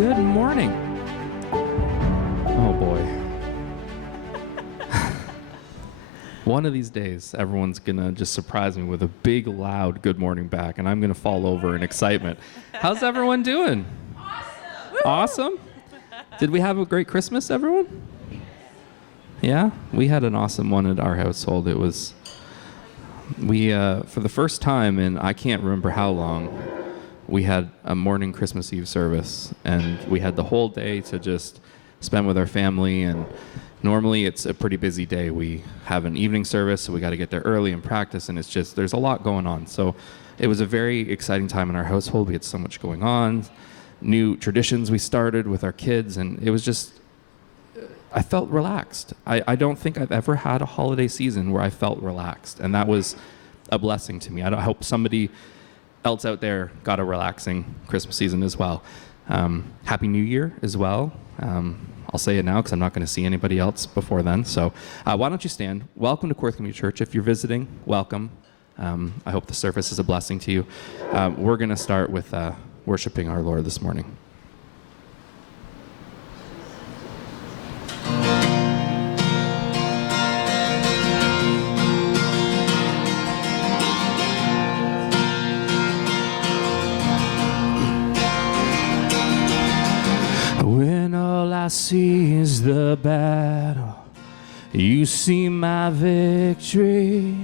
Good morning. Oh boy. One of these days, everyone's gonna just surprise me with a big, loud good morning back, and I'm gonna fall over in excitement. How's everyone doing? Awesome? Did we have a great Christmas, everyone? Yeah? We had an awesome one at our household. It was, for the first time in I can't remember how long, we had a morning Christmas Eve service, and we had the whole day to just spend with our family. And normally it's a pretty busy day. We have an evening service, so we got to get there early and practice, and it's just, there's a lot going on. So it was a very exciting time in our household. We had so much going on, new traditions we started with our kids, and it was just, I felt relaxed. I don't think I've ever had a holiday season where I felt relaxed, and that was a blessing to me. I hope somebody else out there got a relaxing Christmas season as well. Happy New Year as well. I'll say it now because I'm not going to see anybody else before then. So why don't you stand? Welcome to Court Community Church. If you're visiting, welcome. I hope the service is a blessing to you. We're going to start with worshiping our Lord this morning. When all I see is the battle, you see my victory.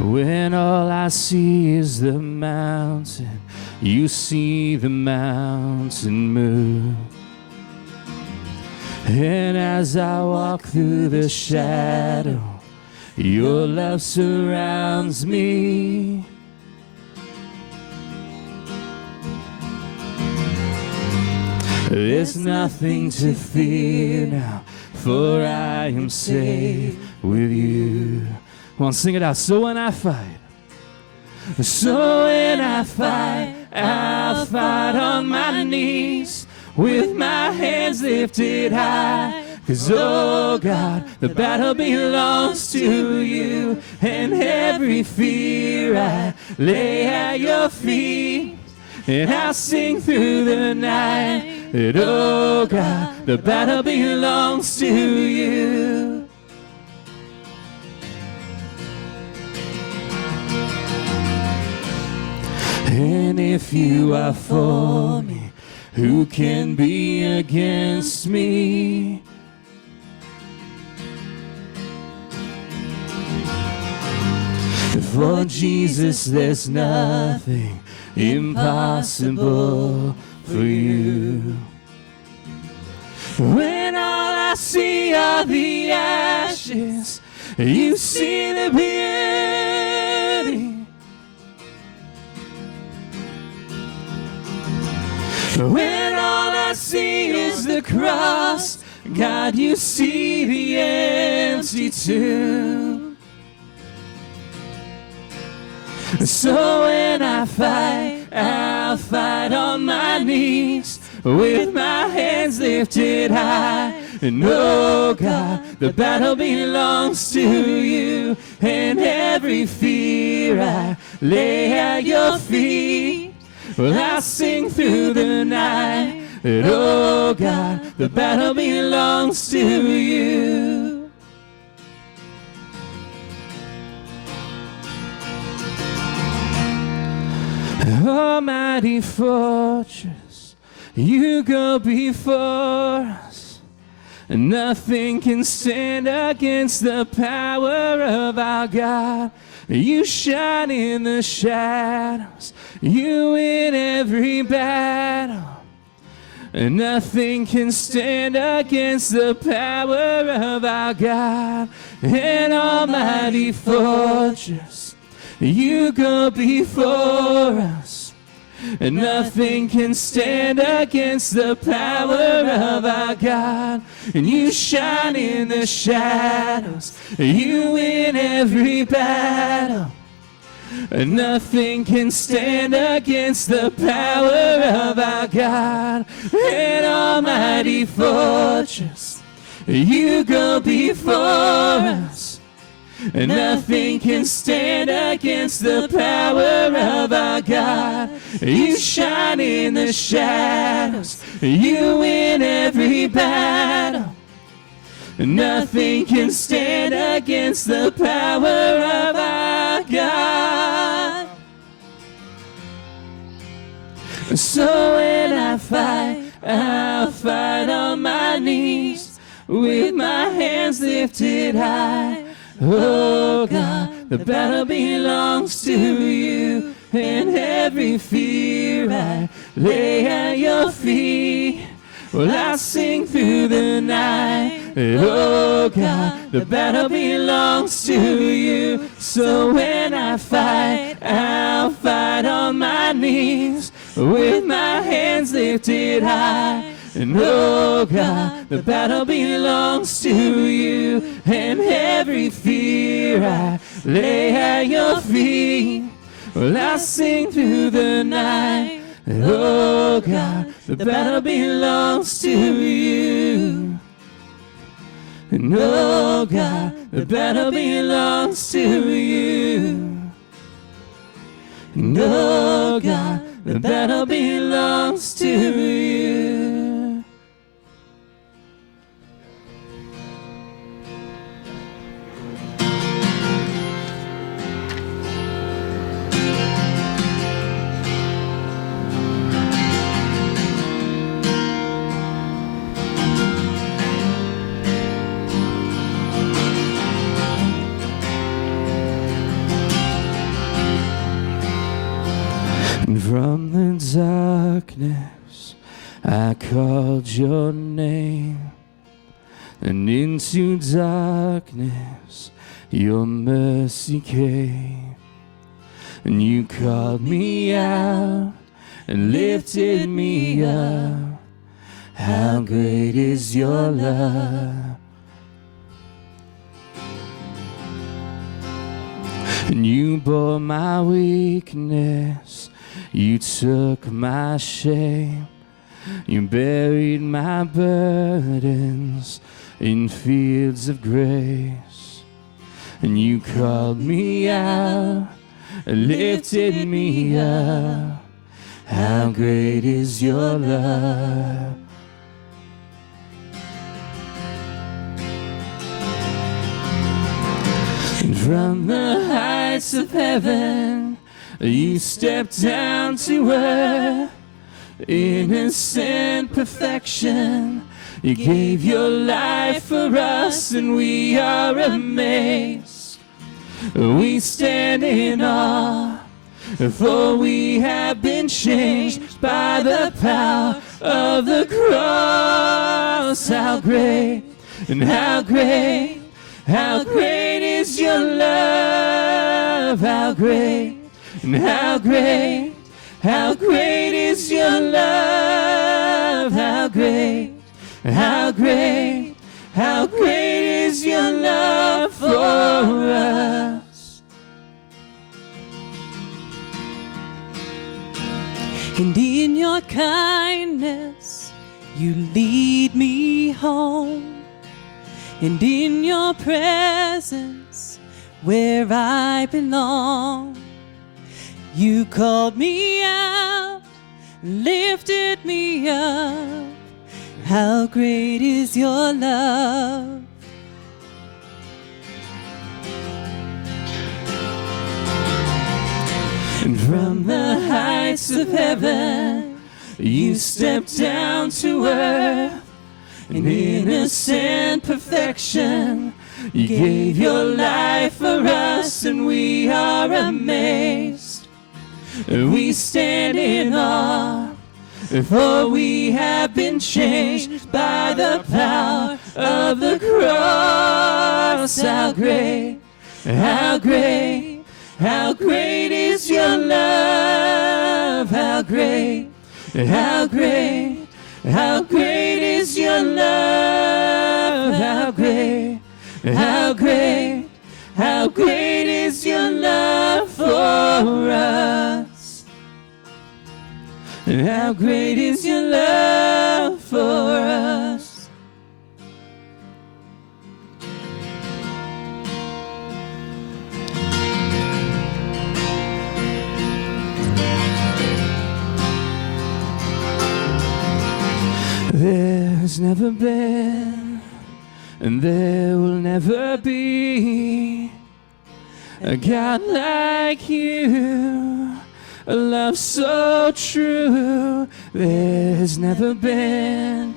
When all I see is the mountain, you see the mountain move. And as I walk through the shadow, your love surrounds me. There's nothing to fear now, for I am safe with you. Come on, sing it out. So when I fight, I'll fight on my knees with my hands lifted high. 'Cause, oh God, the battle belongs to you, and every fear I lay at your feet. And I'll sing through the night that, oh God, the battle belongs to you. And if you are for me, who can be against me? For Jesus, there's nothing impossible for you. When all I see are the ashes, you see the beauty. When all I see is the cross, God, you see the empty tomb. So when I fight, I'll fight on my knees with my hands lifted high. And oh God, the battle belongs to you, and every fear I lay at your feet. Well, I'll sing through the night that, oh God, the battle belongs to you. Almighty fortress, you go before us. Nothing can stand against the power of our God. You shine in the shadows, you win every battle. Nothing can stand against the power of our God. An almighty fortress, you go before us, and nothing can stand against the power of our God. And you shine in the shadows, you win every battle. And nothing can stand against the power of our God. An almighty fortress, you go before us. Nothing can stand against the power of our God. You shine in the shadows. You win every battle. Nothing can stand against the power of our God. So when I fight, I'll fight on my knees with my hands lifted high. Oh God, the battle belongs to you, and every fear I lay at your feet. Well, I sing through the night. Oh God, the battle belongs to you. So when I fight, I'll fight on my knees with my hands lifted high. And oh God, the battle belongs to you, and every fear I lay at your feet. Well, I sing through the night. Oh God, the battle belongs to you. And oh God, the battle belongs to you. And oh God, the battle belongs to you. From the darkness I called your name, and into darkness your mercy came. And you called me out and lifted me up. How great is your love. And you bore my weakness, you took my shame, you buried my burdens in fields of grace. And you called me out and lifted me up. How great is your love. And from the heights of heaven you stepped down to earth, innocent perfection. You gave your life for us, and we are amazed. We stand in awe, for we have been changed by the power of the cross. How great and how great, how great is your love. How great and how great is your love. How great, how great, how great is your love for us. And in your kindness you lead me home, and in your presence where I belong. You called me out, lifted me up. How great is your love. And from the heights of heaven you stepped down to earth, in innocent perfection. You gave your life for us, and we are amazed. We stand in awe, for we have been changed by the power of the cross. How great, how great, how great is your love. How great, how great, how great is your love. How great, how great, how great is your love for us. How great is your love for us. There's never been, and there will never be a God like you, a love so true. There's never been,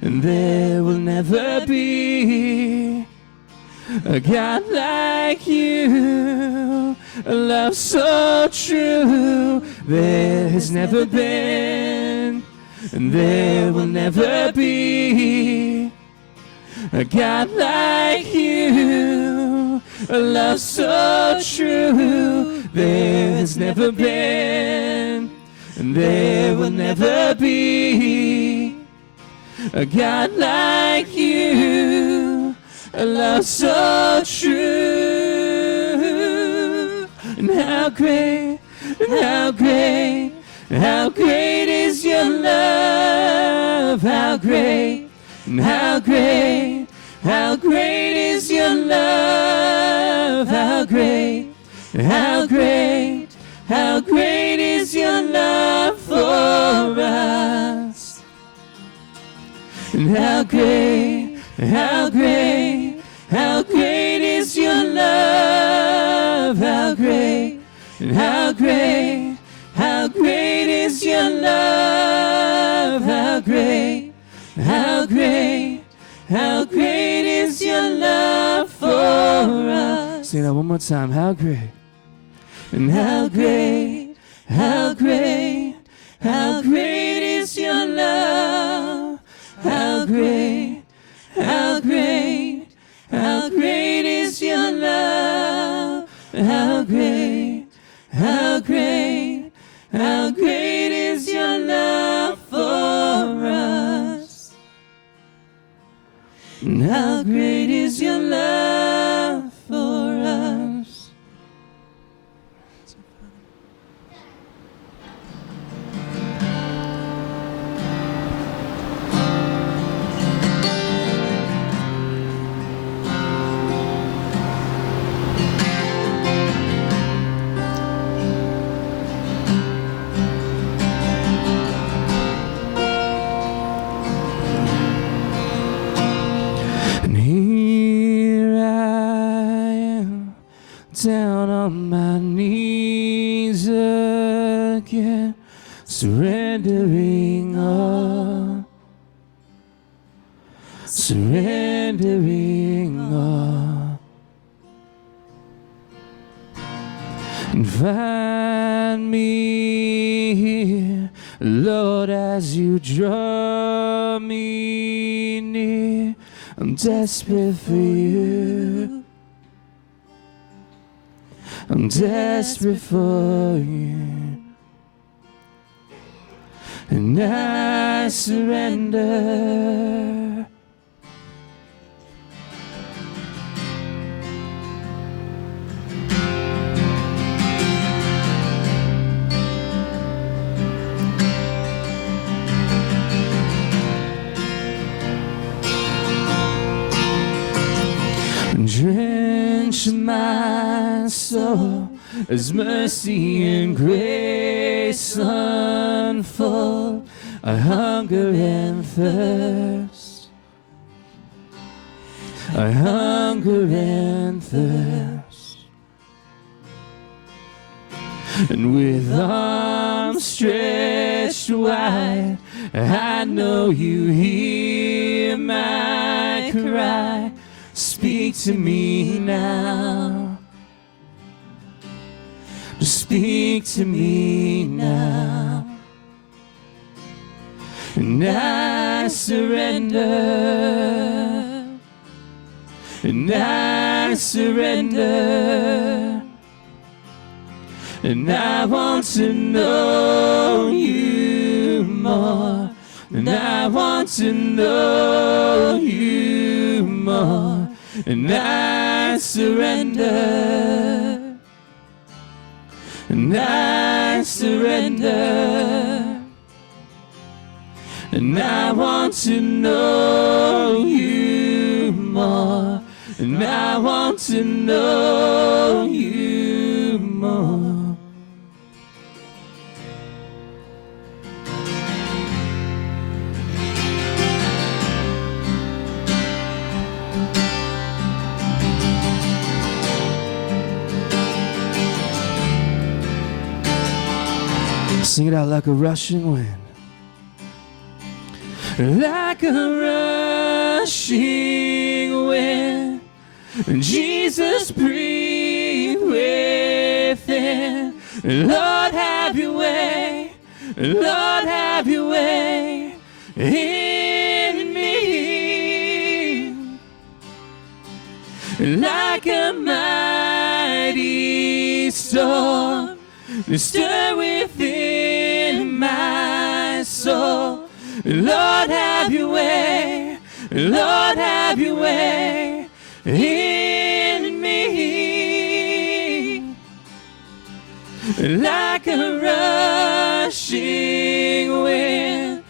and there will never be a God like you, a love so true. There's never been, and there will never be a God like you, a love so true. There's never been, and there will never be a God like you, a love so true. And how great, how great, how great is your love. How great, how great, how great is your love. How great, how great, how great is your love for us. And how great, how great, how great is your love. How great, how great, how great is your love. How great, how great, how great is your love for us. Sing that one more time. How great, and how great, how great, how great is your love. How great, how great, how great is your love. How great, how great, how great is your love for us. And how great is your love for us. And here I am, down on my knees again, surrendering all, surrendering all. And find me here, Lord, as you draw me near. I'm desperate for you. I'm desperate for you. And I surrender. Drench my soul as mercy and grace unfold. I hunger and thirst. I hunger and thirst. And with arms stretched wide, I know you hear my cry. Speak to me now. Speak to me now. And I surrender. And I surrender. And I want to know you more. And I want to know you more. And I surrender. And I surrender. And I want to know you more. And I want to know you more. Sing it out like a rushing wind. Like a rushing wind. Jesus, breathe within. Lord, have your way. Lord, have your way in me. Like a mighty storm, stir within my soul. Lord, have your way. Lord, have your way in me. Like a rushing wind,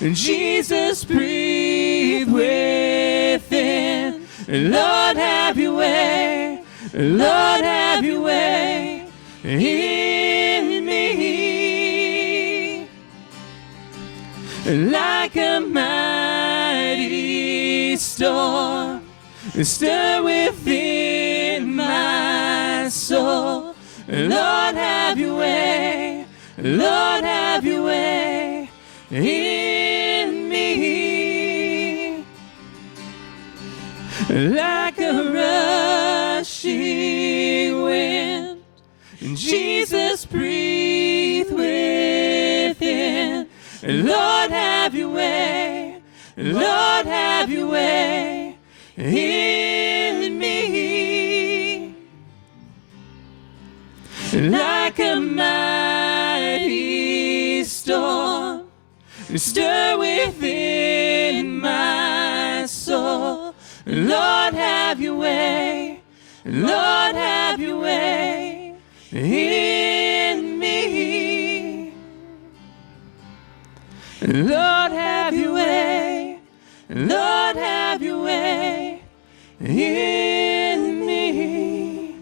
Jesus, breathe within. Lord, have your way. Lord, have your way in me. Like a mighty storm, stir within my soul. Lord, have your way. Lord, have your way in me. Like a rushing wind, Jesus, breathe within. Lord, have your way. Lord, have your way in me. Like a mighty storm, stir within my soul. Lord, have your way. Lord, have your way in me. Lord, have your way. Lord, have your way in me.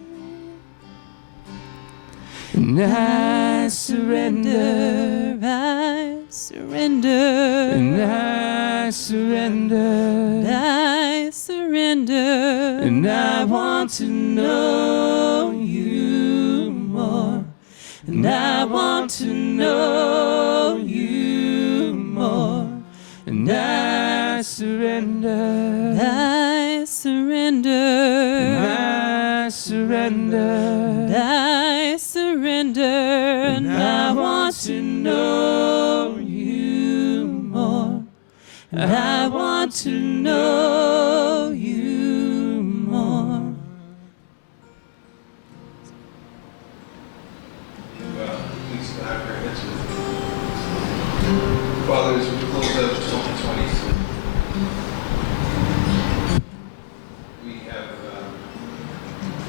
And I surrender, I surrender, and I surrender, I surrender, and I want to know you more, and I want to know you more, and I surrender, I surrender, I surrender, I surrender, and I want to know you more, and I want to know you more. Please clap your hands with me. Father, as we close out 2023, we have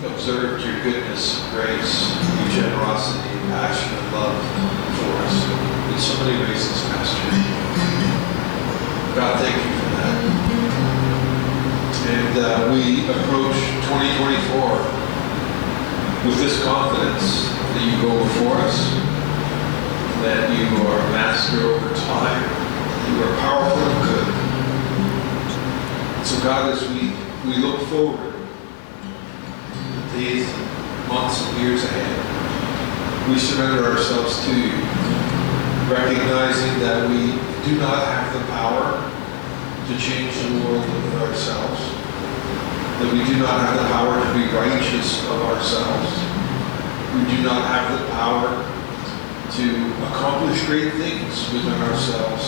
observed your goodness, grace, your generosity, passion, and love for us in so many ways this past year. God, thank you for that. And we approach 2024 with this confidence that you go before us, that you are master over time, you are powerful and good. So God, as we look forward to these months and years ahead, we surrender ourselves to you, recognizing that we do not have the power to change the world with ourselves, that we do not have the power to be righteous of ourselves. We do not have the power to accomplish great things within ourselves.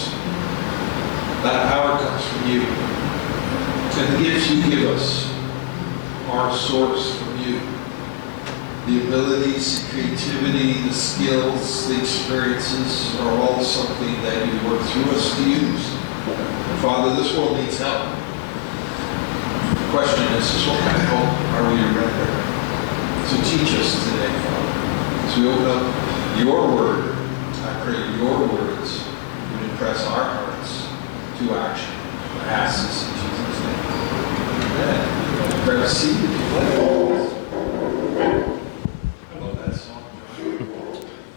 That power comes from you. And the gifts you give us are sourced from you. The abilities, the creativity, the skills, the experiences are all something that you work through us to use. And Father, this world needs help. The question is, what kind of help are we to render? So teach us today, Father. As we open up your word, I pray your words would impress our hearts to action. I ask this in Jesus' name. Amen. Grab a seat if you like. I love that song, John.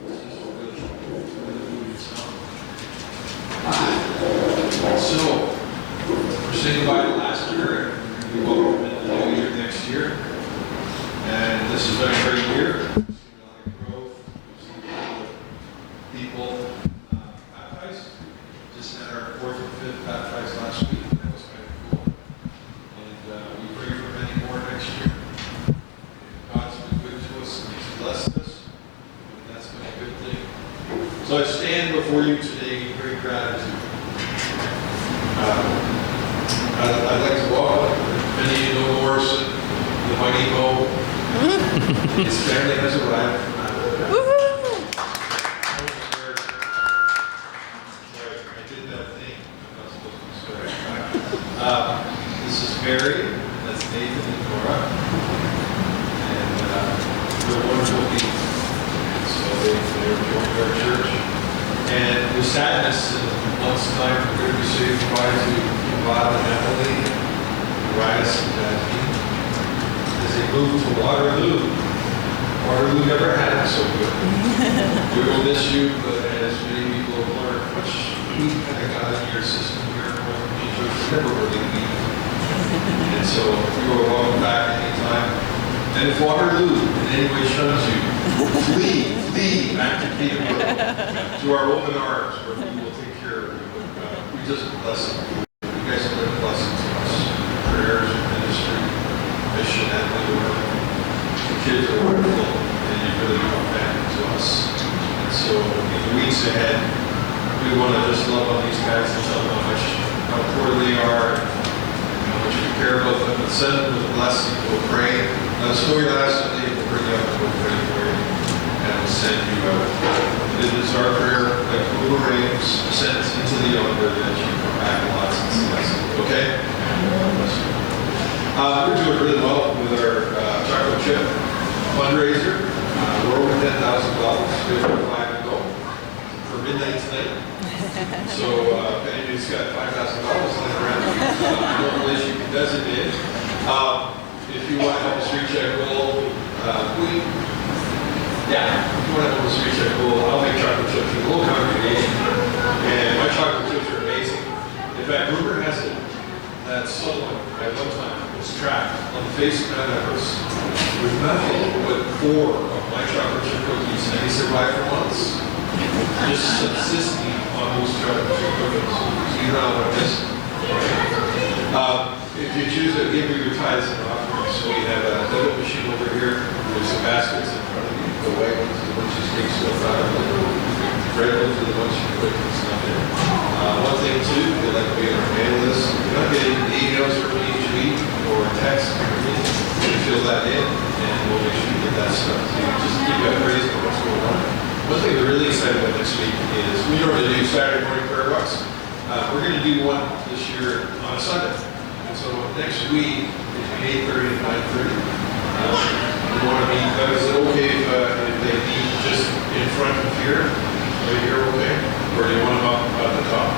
It's just a really moving song. So, we're saying goodbye to last year, and we welcome in the new year next year. And this has been a great year. We've seen a lot of growth. We've seen a lot of people been baptized last week. That was kind of cool. And we pray for many more next year. And God's been good to us and He's blessed us. And that's been a good thing. So I stand before you today in great gratitude. I'd like to welcome many of you know Morrison, the mighty Mo. His family has arrived from Africa. I did that thing. I'm not supposed to swear. This is Mary. That's Nathan and Nora. And they're wonderful people. So they're joining our church. And with sadness, in a month's time, we're going to be saying goodbye to Bob and Emily, Rice and Jasmine, as they move to Waterloo. Waterloo never had it so good. We will miss you, but as many people have learned, much we kind of got in your system here, never really leave. And so you are welcome back anytime. And if Waterloo in any way shuns you, flee back to Peterborough, to our open arms, where we will take care of you. We just bless you. You guys have been a blessing to us. Prayers, ministry, mission, and the work. The kids are wonderful, and you really become family to us. And so in the weeks ahead, we want to just love on these guys and tell them how poor they are, and how much we care about them, and send them with a blessing. We'll pray. Let us know your last Sunday, we'll bring you up and we'll pray for you, and we'll send you out. And it is our prayer, like little rains sent into the yonder, that you come back lots and blessing. Okay? We're doing really well with our chocolate chip fundraiser. We're over $10,000. We have 5 to go for midnight tonight. So if anybody's got $5,000 laying around, don't wish you can designate. If you want to help us reach that goal, if you want to help us reach that goal, I'll make chocolate chips for the whole congregation. And my chocolate chips are amazing. In fact, rumor has it that someone at one time was trapped on the face of Mount Everest with nothing but 4 of my chocolate chip cookies, and he survived for months, just subsisting on those chocolate chip cookies. So you know what this is. If you choose to give me your tithes and offerings, so we have a debit machine over here. There's some baskets in front of you. The white ones are the ones you take stuff out of. The red ones are the ones you put stuff in. One thing too, if you'd like to be on our mail list, you're not getting emails from me each week or text or anything. You can fill that in, and we'll make sure you get that stuff. So you just keep you appraised of what's going on. One thing we're really excited about next week is we normally do Saturday morning prayer walks. We're going to do one this year on a Sunday. And so next week, between 8:30 and 9:30, we want to meet. Is it okay if they meet just in front of here? Right here, okay? Or do you want them up at the top?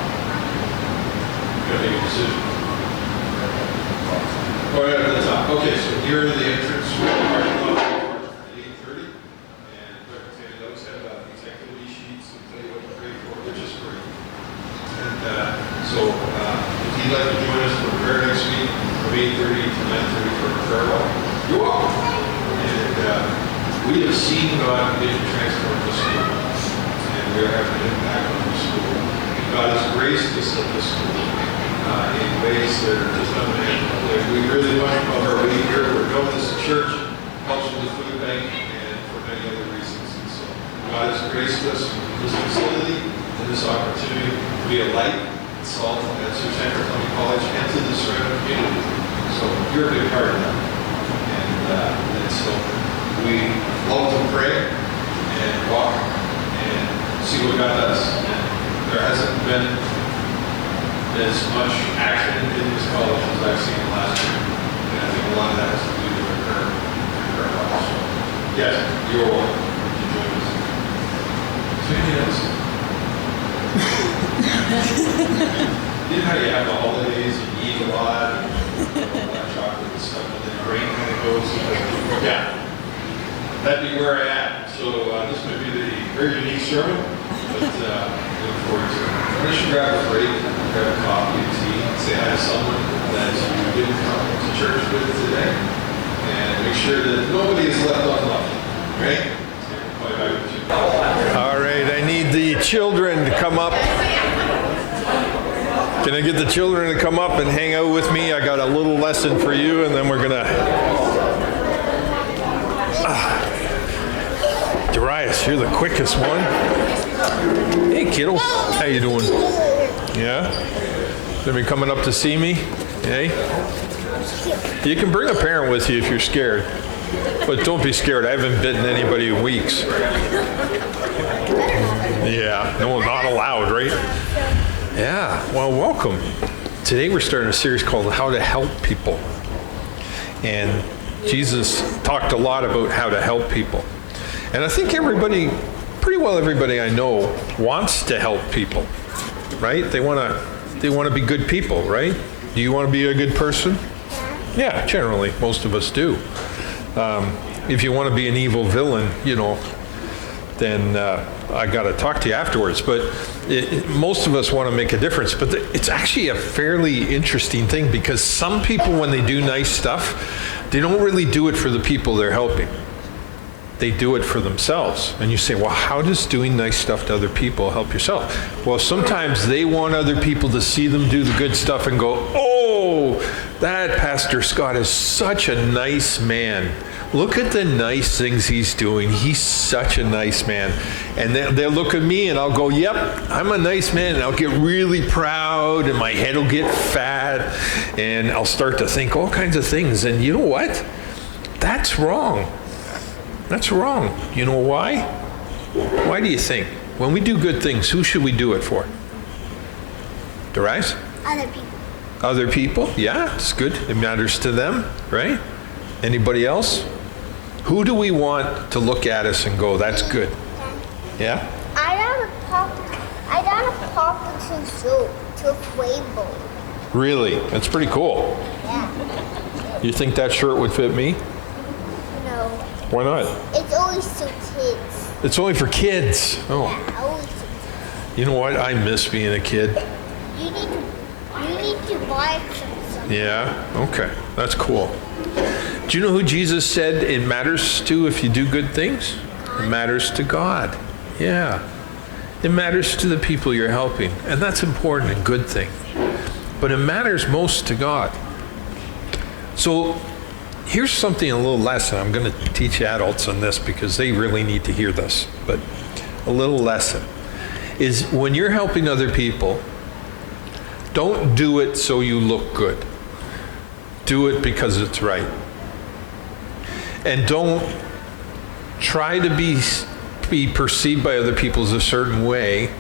You got to make a decision. Or at the top. Okay, so here are the entrance. Parking lot at 8:30. And Dr. Taylor does have executive sheets and tell you what to pray for, which is great. And so if you'd like to join us for prayer next week from 8:30 to 9:30 for a prayer walk, you're welcome. And we have seen God begin to transform the school. And we are having an impact on the school. God has graced us at the school in ways that are just unimaginable. We really much above our weight here. We're known as a church, helps with the food bank, and for many other reasons. And so God has graced us with this facility and this opportunity to be a light and salt at Sultan County College and to the surrounding community. So you're a big part of that. And so we love to pray and walk and see what God does. And there hasn't been as much action in this college as I've seen last year. And I think a lot of that has to do with our current life. So yes, you're welcome to join us. Is there anything else? You know how you have the holidays and you eat a lot and all that chocolate and stuff, and then the brain kind of goes, yeah, that'd be where I am. So this might be the very unique sermon, but look forward to it. I should grab a break, grab a coffee and tea, say hi to someone that you didn't come to church with today, and make sure that nobody is left unloved, right? All right, I need the children to come up. Can I gonna get the children to come up and hang out with me. I got a little lesson for you, and then we're gonna. Darius, you're the quickest one. Hey, kiddo, how you doing? Yeah. Gonna be coming up to see me. Hey. You can bring a parent with you if you're scared, but don't be scared. I haven't bitten anybody in weeks. Yeah. No, not allowed, right? Yeah, well, welcome. Today we're starting a series called How to Help People. And Jesus talked a lot about how to help people. And I think pretty well everybody I know wants to help people, right? They want to be good people, right? Do you want to be a good person? Yeah, generally, most of us do. If you want to be an evil villain, then I got to talk to you afterwards. But most of us want to make a difference. But it's actually a fairly interesting thing, because some people, when they do nice stuff, they don't really do it for the people they're helping. They do it for themselves. And you say, well, how does doing nice stuff to other people help yourself? Well, sometimes they want other people to see them do the good stuff and go, oh, that Pastor Scott is such a nice man. Look at the nice things he's doing. He's such a nice man. And they'll look at me and I'll go, yep, I'm a nice man. And I'll get really proud and my head will get fat and I'll start to think all kinds of things. And you know what? That's wrong. That's wrong. You know why? Why do you think? When we do good things, who should we do it for? Darius? Other people. Other people? Yeah, it's good. It matters to them, right? Anybody else? Who do we want to look at us and go, that's good? Yeah? I got a pop to rainbow. Really? That's pretty cool. Yeah. You think that shirt would fit me? No. Why not? It's only for kids. It's only for kids. Oh. Yeah, only for kids. You know what? I miss being a kid. You need to buy something. Yeah? Okay. That's cool. Do you know who Jesus said it matters to if you do good things? It matters to God. Yeah. It matters to the people you're helping. And that's important and good thing. But it matters most to God. So here's something, a little lesson. I'm going to teach adults on this because they really need to hear this. But a little lesson is when you're helping other people, don't do it so you look good. Do it because it's right. And don't try to be perceived by other people as a certain way.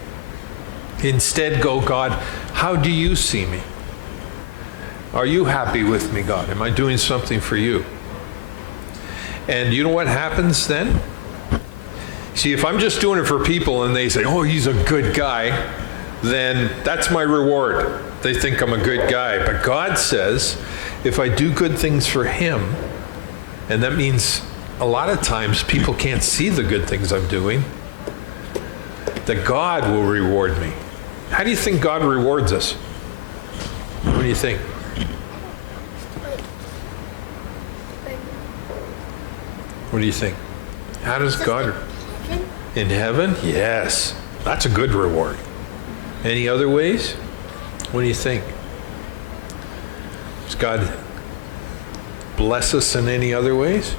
Instead, go, God, how do you see me? Are you happy with me, God? Am I doing something for you? And you know what happens then? See, if I'm just doing it for people and they say, oh, he's a good guy, then that's my reward. They think I'm a good guy. But God says, if I do good things for him, and that means a lot of times people can't see the good things I'm doing, that God will reward me. How do you think God rewards us? What do you think? What do you think? How does God? In heaven? Yes. That's a good reward. Any other ways? What do you think? Does God bless us in any other ways?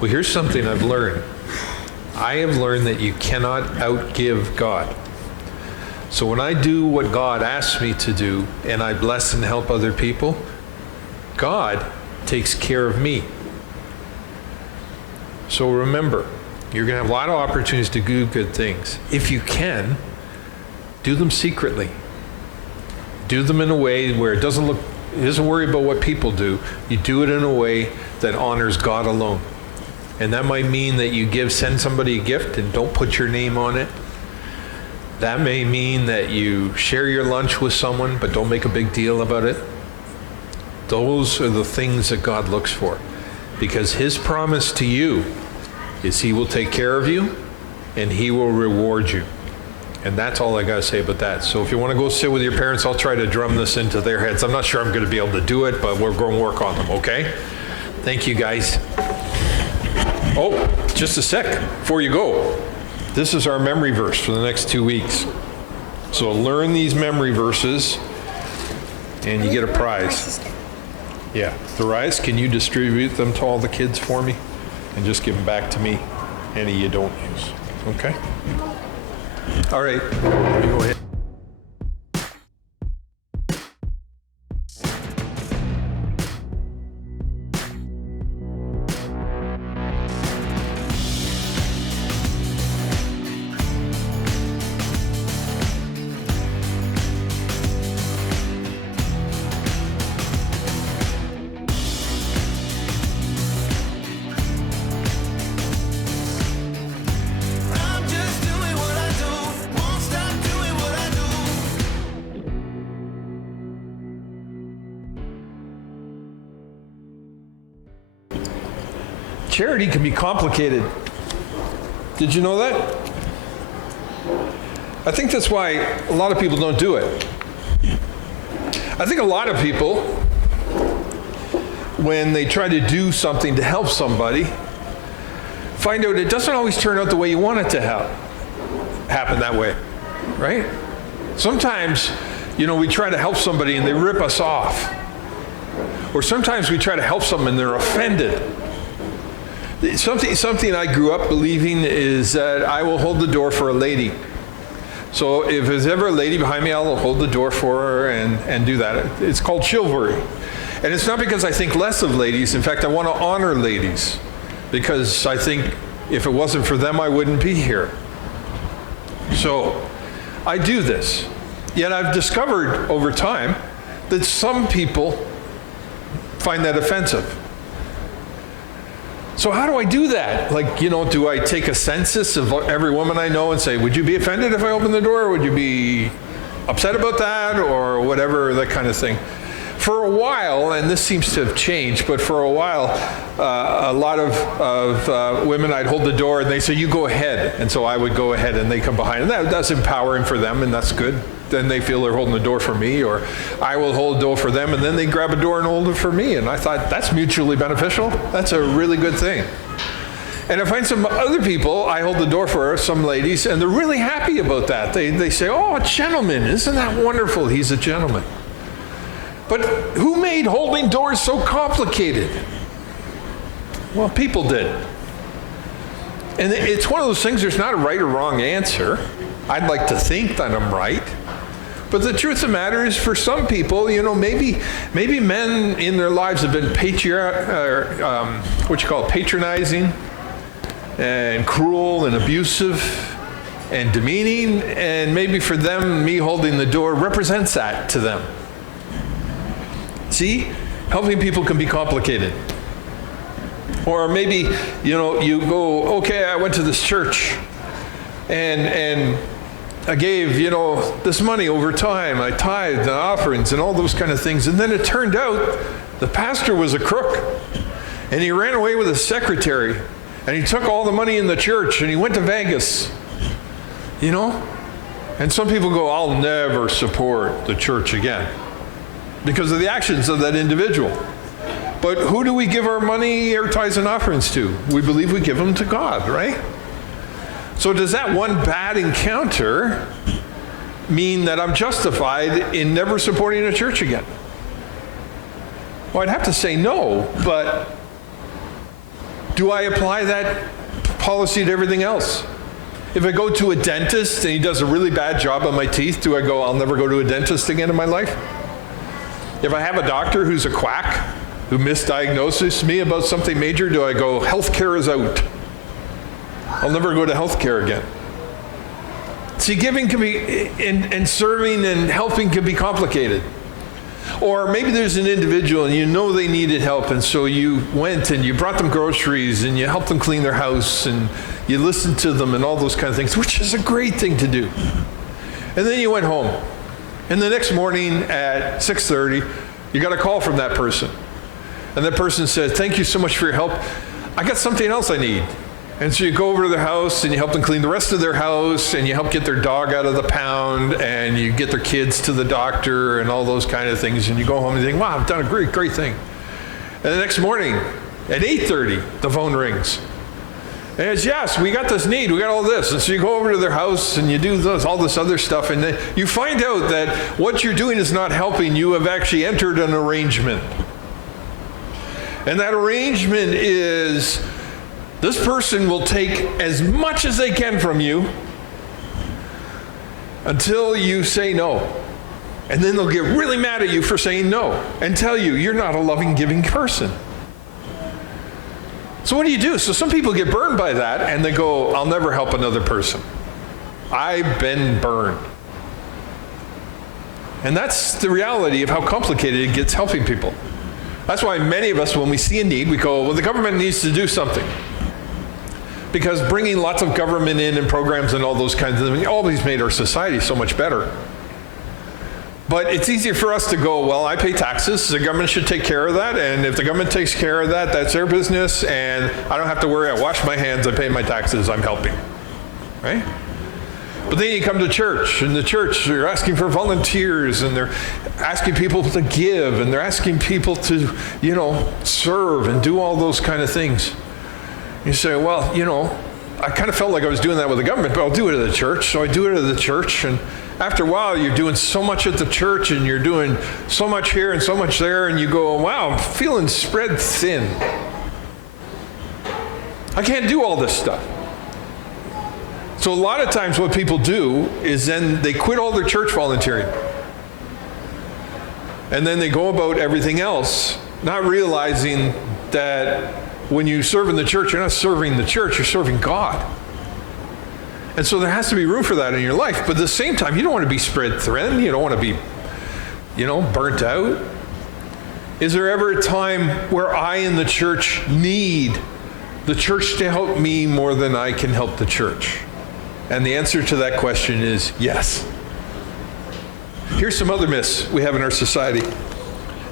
Well, here's something I've learned. I have learned that you cannot outgive God. So when I do what God asks me to do and I bless and help other people, God takes care of me. So remember, you're going to have a lot of opportunities to do good things. If you can, do them secretly. Do them in a way where it doesn't worry about what people do. You do it in a way that honors God alone. And that might mean that you send somebody a gift and don't put your name on it. That may mean that you share your lunch with someone, but don't make a big deal about it. Those are the things that God looks for. Because his promise to you is he will take care of you and he will reward you. And that's all I got to say about that. So if you want to go sit with your parents, I'll try to drum this into their heads. I'm not sure I'm going to be able to do it, but we're going to work on them, okay? Thank you, guys. Oh, just a sec before you go. This is our memory verse for the next 2 weeks. So learn these memory verses and you get a prize. Yeah, Darius, can you distribute them to all the kids for me? And just give them back to me, any you don't use, okay? All right, you go ahead. I'm just doing what I do, won't stop doing what I do. Charity can be complicated. Did you know that? I think that's why a lot of people don't do it. I think a lot of people, when they try to do something to help somebody, find out it doesn't always turn out the way you want it to happen that way, right? Sometimes, we try to help somebody and they rip us off. Or sometimes we try to help someone and they're offended. Something I grew up believing is that I will hold the door for a lady. So if there's ever a lady behind me, I'll hold the door for her and do that. It's called chivalry. And it's not because I think less of ladies. In fact, I want to honor ladies because I think if it wasn't for them, I wouldn't be here. So I do this. Yet I've discovered over time that some people find that offensive. So how do I do that? Do I take a census of every woman I know and say, would you be offended if I open the door? Or would you be upset about that? Or whatever, that kind of thing. For a while, and this seems to have changed, but for a while, a lot of women, I'd hold the door and they say, you go ahead. And so I would go ahead and they come behind. And that's empowering for them and that's good. Then they feel they're holding the door for me, or I will hold the door for them, and then they grab a door and hold it for me. And I thought, that's mutually beneficial. That's a really good thing. And I find some other people, I hold the door for, some ladies, and they're really happy about that. They say, oh, a gentleman, isn't that wonderful? He's a gentleman. But who made holding doors so complicated? Well, people did. And it's one of those things, there's not a right or wrong answer. I'd like to think that I'm right. But the truth of the matter is, for some people, maybe men in their lives have been patronizing and cruel and abusive and demeaning, and maybe for them, me holding the door represents that to them. See, helping people can be complicated. Or maybe, you go, okay, I went to this church and I gave, this money over time. I tithed and offerings and all those kind of things. And then it turned out the pastor was a crook. And he ran away with his secretary. And he took all the money in the church and he went to Vegas. And some people go, I'll never support the church again because of the actions of that individual. But who do we give our money, our tithes and offerings to? We believe we give them to God, right? So does that one bad encounter mean that I'm justified in never supporting a church again? Well, I'd have to say no, but do I apply that policy to everything else? If I go to a dentist and he does a really bad job on my teeth, do I go, I'll never go to a dentist again in my life? If I have a doctor who's a quack, who misdiagnoses me about something major, do I go, healthcare is out? I'll never go to healthcare again. See, giving can be, and serving and helping can be complicated. Or maybe there's an individual and they needed help, and so you went and you brought them groceries and you helped them clean their house and you listened to them and all those kind of things, which is a great thing to do. And then you went home. And the next morning at 6:30, you got a call from that person. And that person said, thank you so much for your help. I got something else I need. And so you go over to their house and you help them clean the rest of their house and you help get their dog out of the pound and you get their kids to the doctor and all those kind of things. And you go home and think, wow, I've done a great thing. And the next morning at 8:30, the phone rings. And it's, yes, we got this need, we got all this. And so you go over to their house and you do all this other stuff, and then you find out that what you're doing is not helping. You have actually entered an arrangement. And that arrangement is this person will take as much as they can from you until you say no. And then they'll get really mad at you for saying no and tell you you're not a loving, giving person. So what do you do? So some people get burned by that and they go, I'll never help another person. I've been burned. And that's the reality of how complicated it gets helping people. That's why many of us, when we see a need, we go, well, the government needs to do something. Because bringing lots of government in and programs and all those kinds of things always made our society so much better. But it's easier for us to go, well, I pay taxes, the government should take care of that, and if the government takes care of that, that's their business, and I don't have to worry, I wash my hands, I pay my taxes, I'm helping, right? But then you come to church, and the church, they're asking for volunteers, and they're asking people to give, and they're asking people to, serve and do all those kind of things. You say, well, I kind of felt like I was doing that with the government, but I'll do it at the church, so I do it at the church, and after a while, you're doing so much at the church and you're doing so much here and so much there, and you go, wow, I'm feeling spread thin. I can't do all this stuff. So a lot of times what people do is then they quit all their church volunteering. And then they go about everything else, not realizing that when you serve in the church, you're not serving the church, you're serving God. And so there has to be room for that in your life. But at the same time, you don't want to be spread thin. You don't want to be, burnt out. Is there ever a time where I in the church need the church to help me more than I can help the church? And the answer to that question is yes. Here's some other myths we have in our society.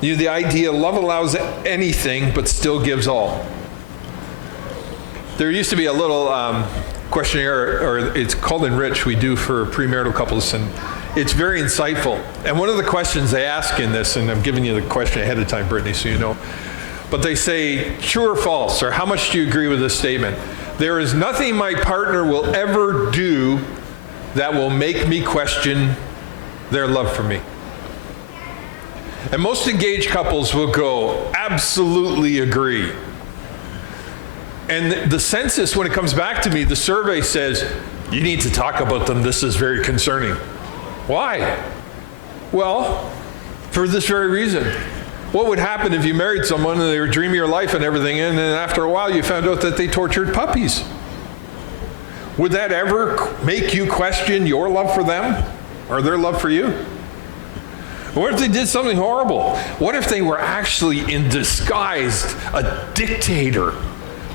The idea love allows anything but still gives all. There used to be a little questionnaire, or it's called Enrich, we do for premarital couples, and it's very insightful. And one of the questions they ask in this, and I'm giving you the question ahead of time, Brittany, so you know, but they say, true or false, or how much do you agree with this statement? There is nothing my partner will ever do that will make me question their love for me. And most engaged couples will go, absolutely agree. And the census, when it comes back to me, the survey says, you need to talk about them, this is very concerning. Why? Well, for this very reason. What would happen if you married someone and they were dreaming your life and everything, and then after a while you found out that they tortured puppies? Would that ever make you question your love for them or their love for you? What if they did something horrible? What if they were actually in disguise a dictator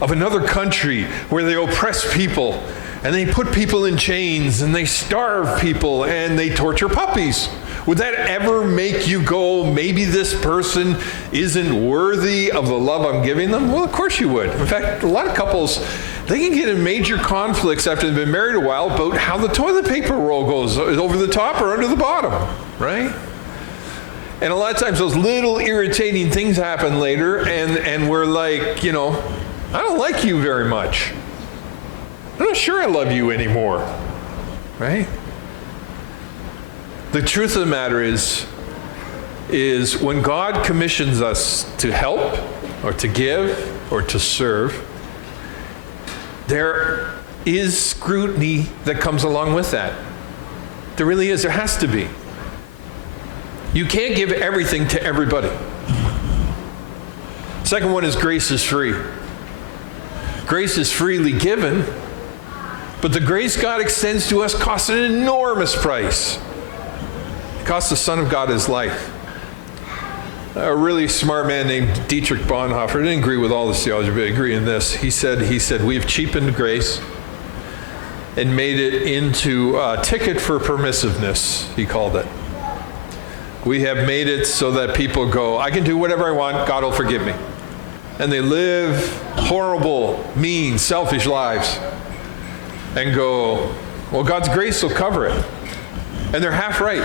of another country where they oppress people and they put people in chains and they starve people and they torture puppies? Would that ever make you go, maybe this person isn't worthy of the love I'm giving them? Well, of course you would. In fact, a lot of couples, they can get in major conflicts after they've been married a while about how the toilet paper roll goes, over the top or under the bottom, right? And a lot of times those little irritating things happen later, and we're like, I don't like you very much. I'm not sure I love you anymore, right? The truth of the matter is when God commissions us to help or to give or to serve, there is scrutiny that comes along with that. There really is. There has to be. You can't give everything to everybody. Second one is grace is free. Grace is freely given, but the grace God extends to us costs an enormous price. It cost the Son of God his life. A really smart man named Dietrich Bonhoeffer, I didn't agree with all this theology, but I agree in this. He said, we've cheapened grace and made it into a ticket for permissiveness, he called it. We have made it so that people go, I can do whatever I want, God will forgive me. And they live horrible, mean, selfish lives and go, well, God's grace will cover it. And they're half right.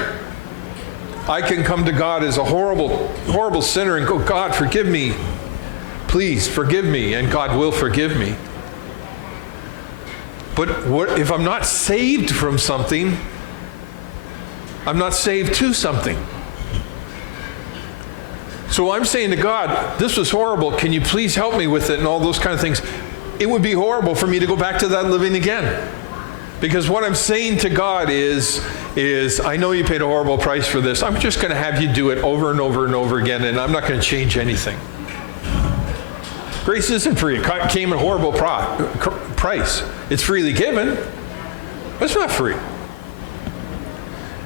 I can come to God as a horrible, horrible sinner and go, God, forgive me. Please forgive me. And God will forgive me. But what if I'm not saved from something? I'm not saved to something. So I'm saying to God, this was horrible. Can you please help me with it? And all those kind of things. It would be horrible for me to go back to that living again. Because what I'm saying to God is I know you paid a horrible price for this. I'm just going to have you do it over and over and over again, and I'm not going to change anything. Grace isn't free. It came at a horrible price. It's freely given, but it's not free.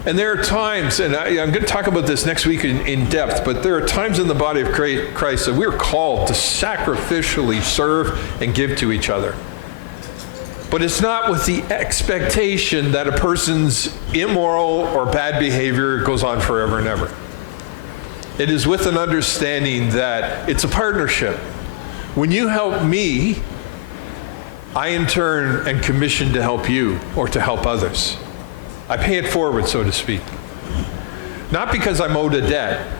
And there are times, and I'm going to talk about this next week in depth, but there are times in the body of Christ that we're called to sacrificially serve and give to each other. But it's not with the expectation that a person's immoral or bad behavior goes on forever and ever. It is with an understanding that it's a partnership. When you help me, I in turn am commissioned to help you or to help others. I pay it forward, so to speak. Not because I'm owed a debt.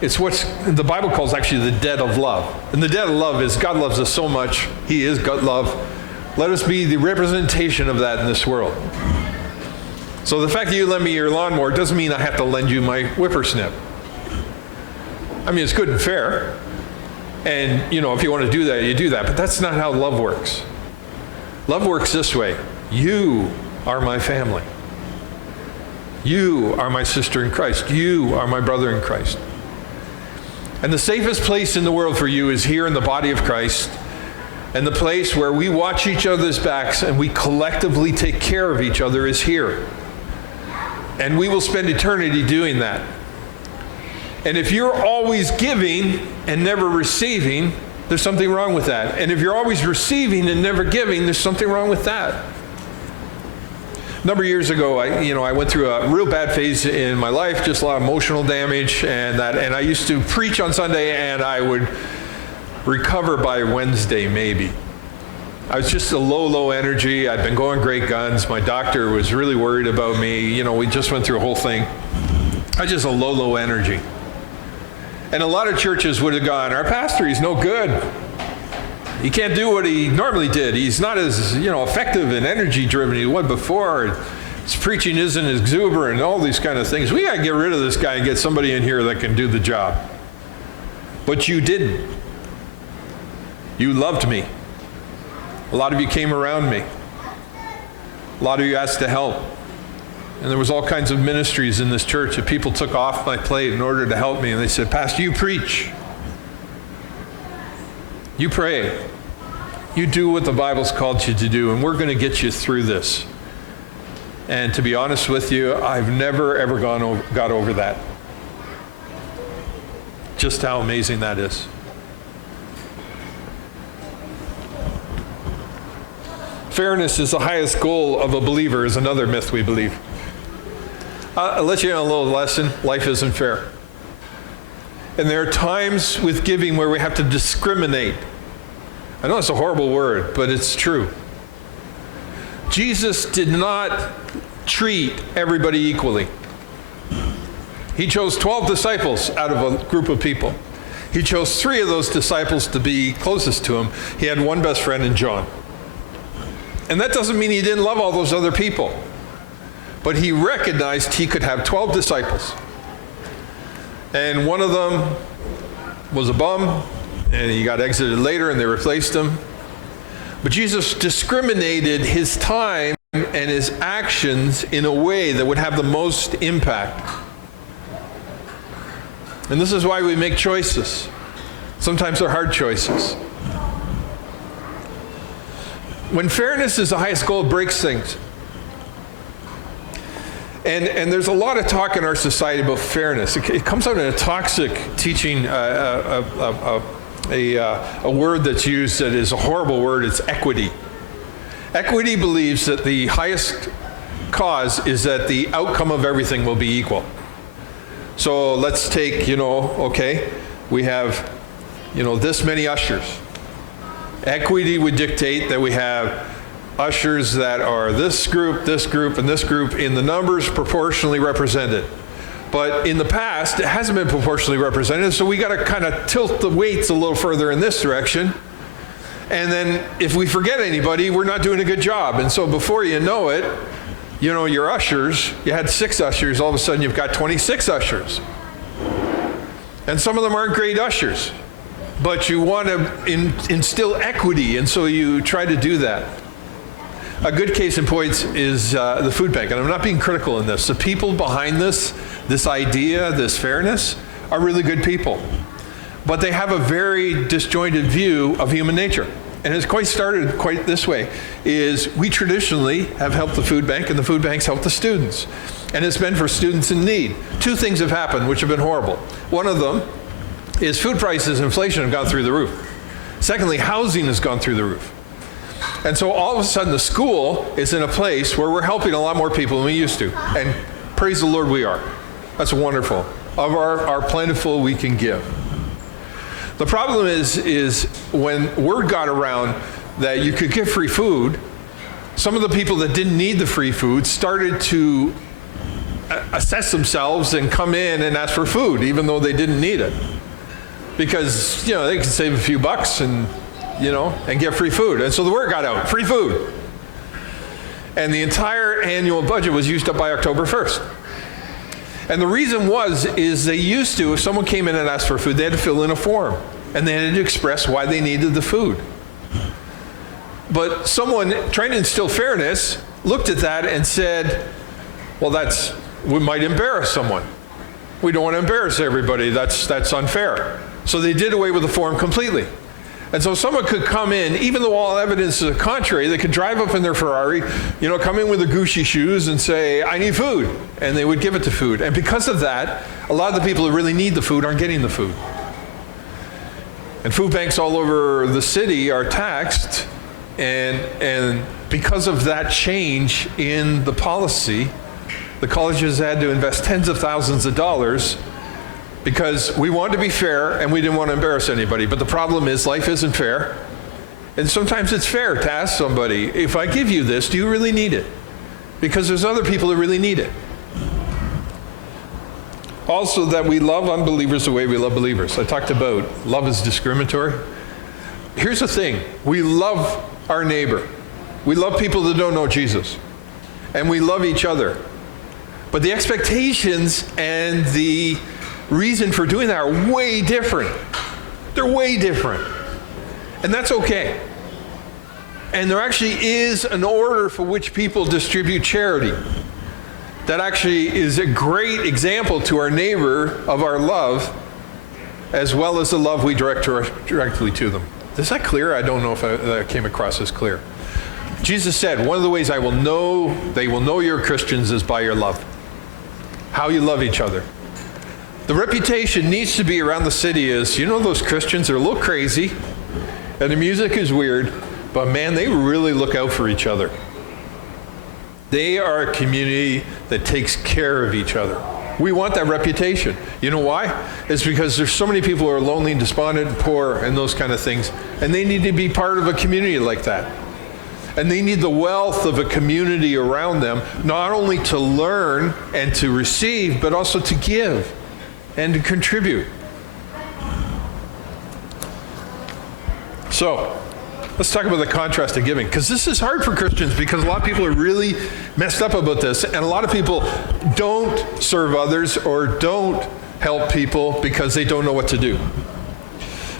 It's what the Bible calls actually the debt of love. And the debt of love is God loves us so much. He is God love. Let us be the representation of that in this world. So the fact that you lend me your lawnmower doesn't mean I have to lend you my whippersnip. I mean, it's good and fair. And, if you want to do that, you do that. But that's not how love works. Love works this way. You are my family. You are my sister in Christ. You are my brother in Christ. And the safest place in the world for you is here in the body of Christ, and the place where we watch each other's backs and we collectively take care of each other is here. And we will spend eternity doing that. And if you're always giving and never receiving, there's something wrong with that. And if you're always receiving and never giving, there's something wrong with that. A number of years ago, I went through a real bad phase in my life, just a lot of emotional damage, and I used to preach on Sunday, and I would recover by Wednesday, maybe. I was just a low energy. I'd been going great guns. My doctor was really worried about me. We just went through a whole thing. I was just a low energy. And a lot of churches would have gone, our pastor, he's no good. He can't do what he normally did. He's not as, effective and energy driven as he was before. His preaching isn't as exuberant and all these kind of things. We got to get rid of this guy and get somebody in here that can do the job. But you didn't. You loved me. A lot of you came around me. A lot of you asked to help. And there was all kinds of ministries in this church that people took off my plate in order to help me. And they said, Pastor, you preach. You pray. You do what the Bible's called you to do, and we're going to get you through this. And to be honest with you, I've never, ever got over that. Just how amazing that is. Fairness is the highest goal of a believer is another myth we believe. I'll let you in a little lesson. Life isn't fair. And there are times with giving where we have to discriminate. I know it's a horrible word, but it's true. Jesus did not treat everybody equally. He chose 12 disciples out of a group of people. He chose 3 of those disciples to be closest to him. He had one best friend in John. And that doesn't mean he didn't love all those other people. But he recognized he could have 12 disciples. And one of them was a bum, and he got exited later, and they replaced him. But Jesus discriminated his time and his actions in a way that would have the most impact. And this is why we make choices. Sometimes they're hard choices. When fairness is the highest goal, it breaks things. And there's a lot of talk in our society about fairness. It comes out in a toxic teaching, a word that's used that is a horrible word. It's equity. Equity believes that the highest cause is that the outcome of everything will be equal. So let's take, we have, this many ushers. Equity would dictate that we have ushers that are this group, and this group in the numbers proportionally represented. But in the past, it hasn't been proportionally represented, so we got to kind of tilt the weights a little further in this direction. And then if we forget anybody, we're not doing a good job. And so before you know it, you know, your ushers, you had 6 ushers, all of a sudden you've got 26 ushers. And some of them aren't great ushers, but you want to instill equity, and so you try to do that. A good case in point is the food bank, and I'm not being critical in this. The people behind this idea, this fairness, are really good people. But they have a very disjointed view of human nature. And it's started quite this way, is we traditionally have helped the food bank, and the food banks help the students. And it's been for students in need. 2 things have happened which have been horrible. One of them is food prices, inflation have gone through the roof. Secondly, housing has gone through the roof. And so all of a sudden the school is in a place where we're helping a lot more people than we used to. And praise the Lord we are. That's wonderful. Of our plentiful we can give. The problem is when word got around that you could get free food, some of the people that didn't need the free food started to assess themselves and come in and ask for food, even though they didn't need it. Because, you know, they could save a few bucks and, you know, and get free food. And so the word got out, free food. And the entire annual budget was used up by October 1st. And the reason is they used to, if someone came in and asked for food, they had to fill in a form. And they had to express why they needed the food. But someone trying to instill fairness looked at that and said, well, we might embarrass someone. We don't want to embarrass everybody. That's unfair. So they did away with the form completely. And so someone could come in, even though all evidence is contrary, they could drive up in their Ferrari, you know, come in with their Gucci shoes and say, I need food. And they would give it to food. And because of that, a lot of the people who really need the food aren't getting the food. And food banks all over the city are taxed. And because of that change in the policy, the colleges had to invest tens of thousands of dollars because we wanted to be fair and we didn't want to embarrass anybody. But the problem is life isn't fair. And sometimes it's fair to ask somebody, if I give you this, do you really need it? Because there's other people that really need it. Also, that we love unbelievers the way we love believers. I talked about love is discriminatory. Here's the thing. We love our neighbor. We love people that don't know Jesus. And we love each other. But the expectations and the reason for doing that are way different. They're way different. And that's okay. And there actually is an order for which people distribute charity. That actually is a great example to our neighbor of our love, as well as the love we direct directly to them. Is that clear? I don't know if I came across as clear. Jesus said, one of the ways they will know you're Christians is by your love. How you love each other. The reputation needs to be around the city is, you know, those Christians are a little crazy, and the music is weird, but man, they really look out for each other. They are a community that takes care of each other. We want that reputation. You know why? It's because there's so many people who are lonely and despondent and poor and those kind of things, and they need to be part of a community like that. And they need the wealth of a community around them, not only to learn and to receive, but also to give and to contribute. So, let's talk about the contrast of giving, because this is hard for Christians because a lot of people are really messed up about this, and a lot of people don't serve others or don't help people because they don't know what to do.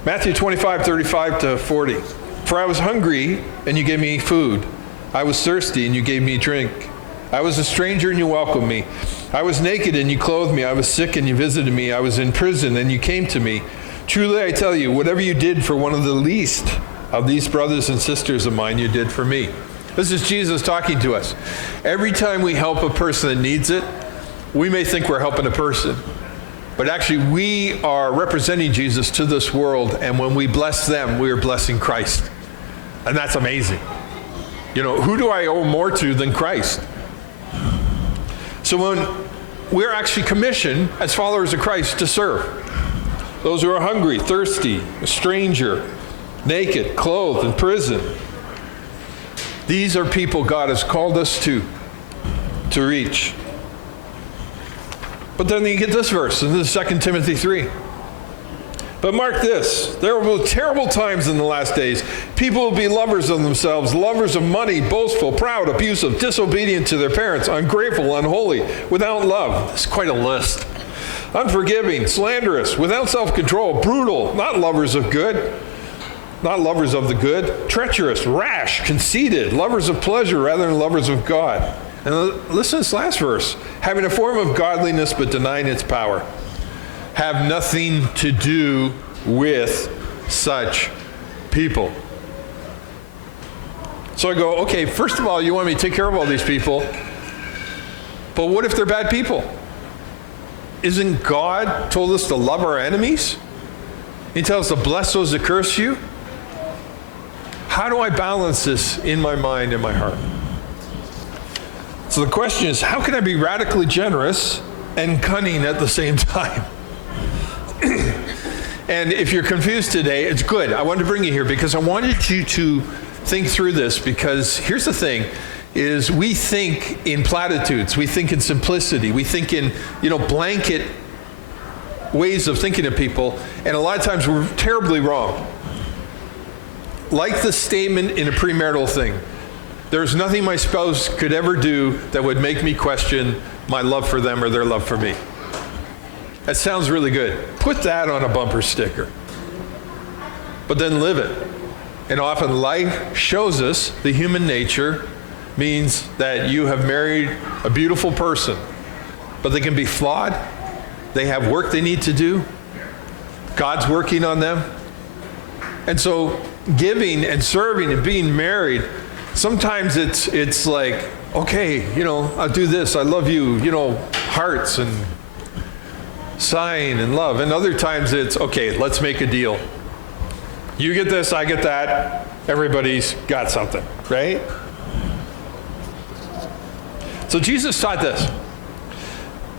Matthew 25:35-40. For I was hungry, and you gave me food. I was thirsty, and you gave me drink. I was a stranger, and you welcomed me. I was naked, and you clothed me. I was sick, and you visited me. I was in prison, and you came to me. Truly I tell you, whatever you did for one of the least of these brothers and sisters of mine, you did for me. This is Jesus talking to us. Every time we help a person that needs it, we may think we're helping a person. But actually, we are representing Jesus to this world, and when we bless them, we are blessing Christ. And that's amazing. You know, who do I owe more to than Christ? So when we're actually commissioned as followers of Christ to serve those who are hungry, thirsty, a stranger, naked, clothed, in prison. These are people God has called us to reach. But then you get this verse, and this is 2 Timothy 3. But mark this, there will be terrible times in the last days. People will be lovers of themselves, lovers of money, boastful, proud, abusive, disobedient to their parents, ungrateful, unholy, without love. It's quite a list. Unforgiving, slanderous, without self-control, brutal, not lovers of good, not lovers of the good, treacherous, rash, conceited, lovers of pleasure rather than lovers of God. And listen to this last verse. Having a form of godliness but denying its power. Have nothing to do with such people. So I go, okay, first of all, you want me to take care of all these people, but what if they're bad people? Isn't God told us to love our enemies? He tells us to bless those that curse you. How do I balance this in my mind and my heart? So the question is, how can I be radically generous and cunning at the same time? And if you're confused today, it's good. I wanted to bring you here because I wanted you to think through this, because here's the thing, is we think in platitudes, we think in simplicity, we think in, blanket ways of thinking of people, and a lot of times we're terribly wrong. Like the statement in a premarital thing, there's nothing my spouse could ever do that would make me question my love for them or their love for me. That sounds really good. Put that on a bumper sticker. But then live it. And often life shows us the human nature means that you have married a beautiful person, but they can be flawed. They have work they need to do. God's working on them. And so giving and serving and being married, sometimes it's like, okay, I'll do this, I love you, hearts and sighing and love. And other times it's, okay, let's make a deal. You get this, I get that, everybody's got something, right? So Jesus taught this.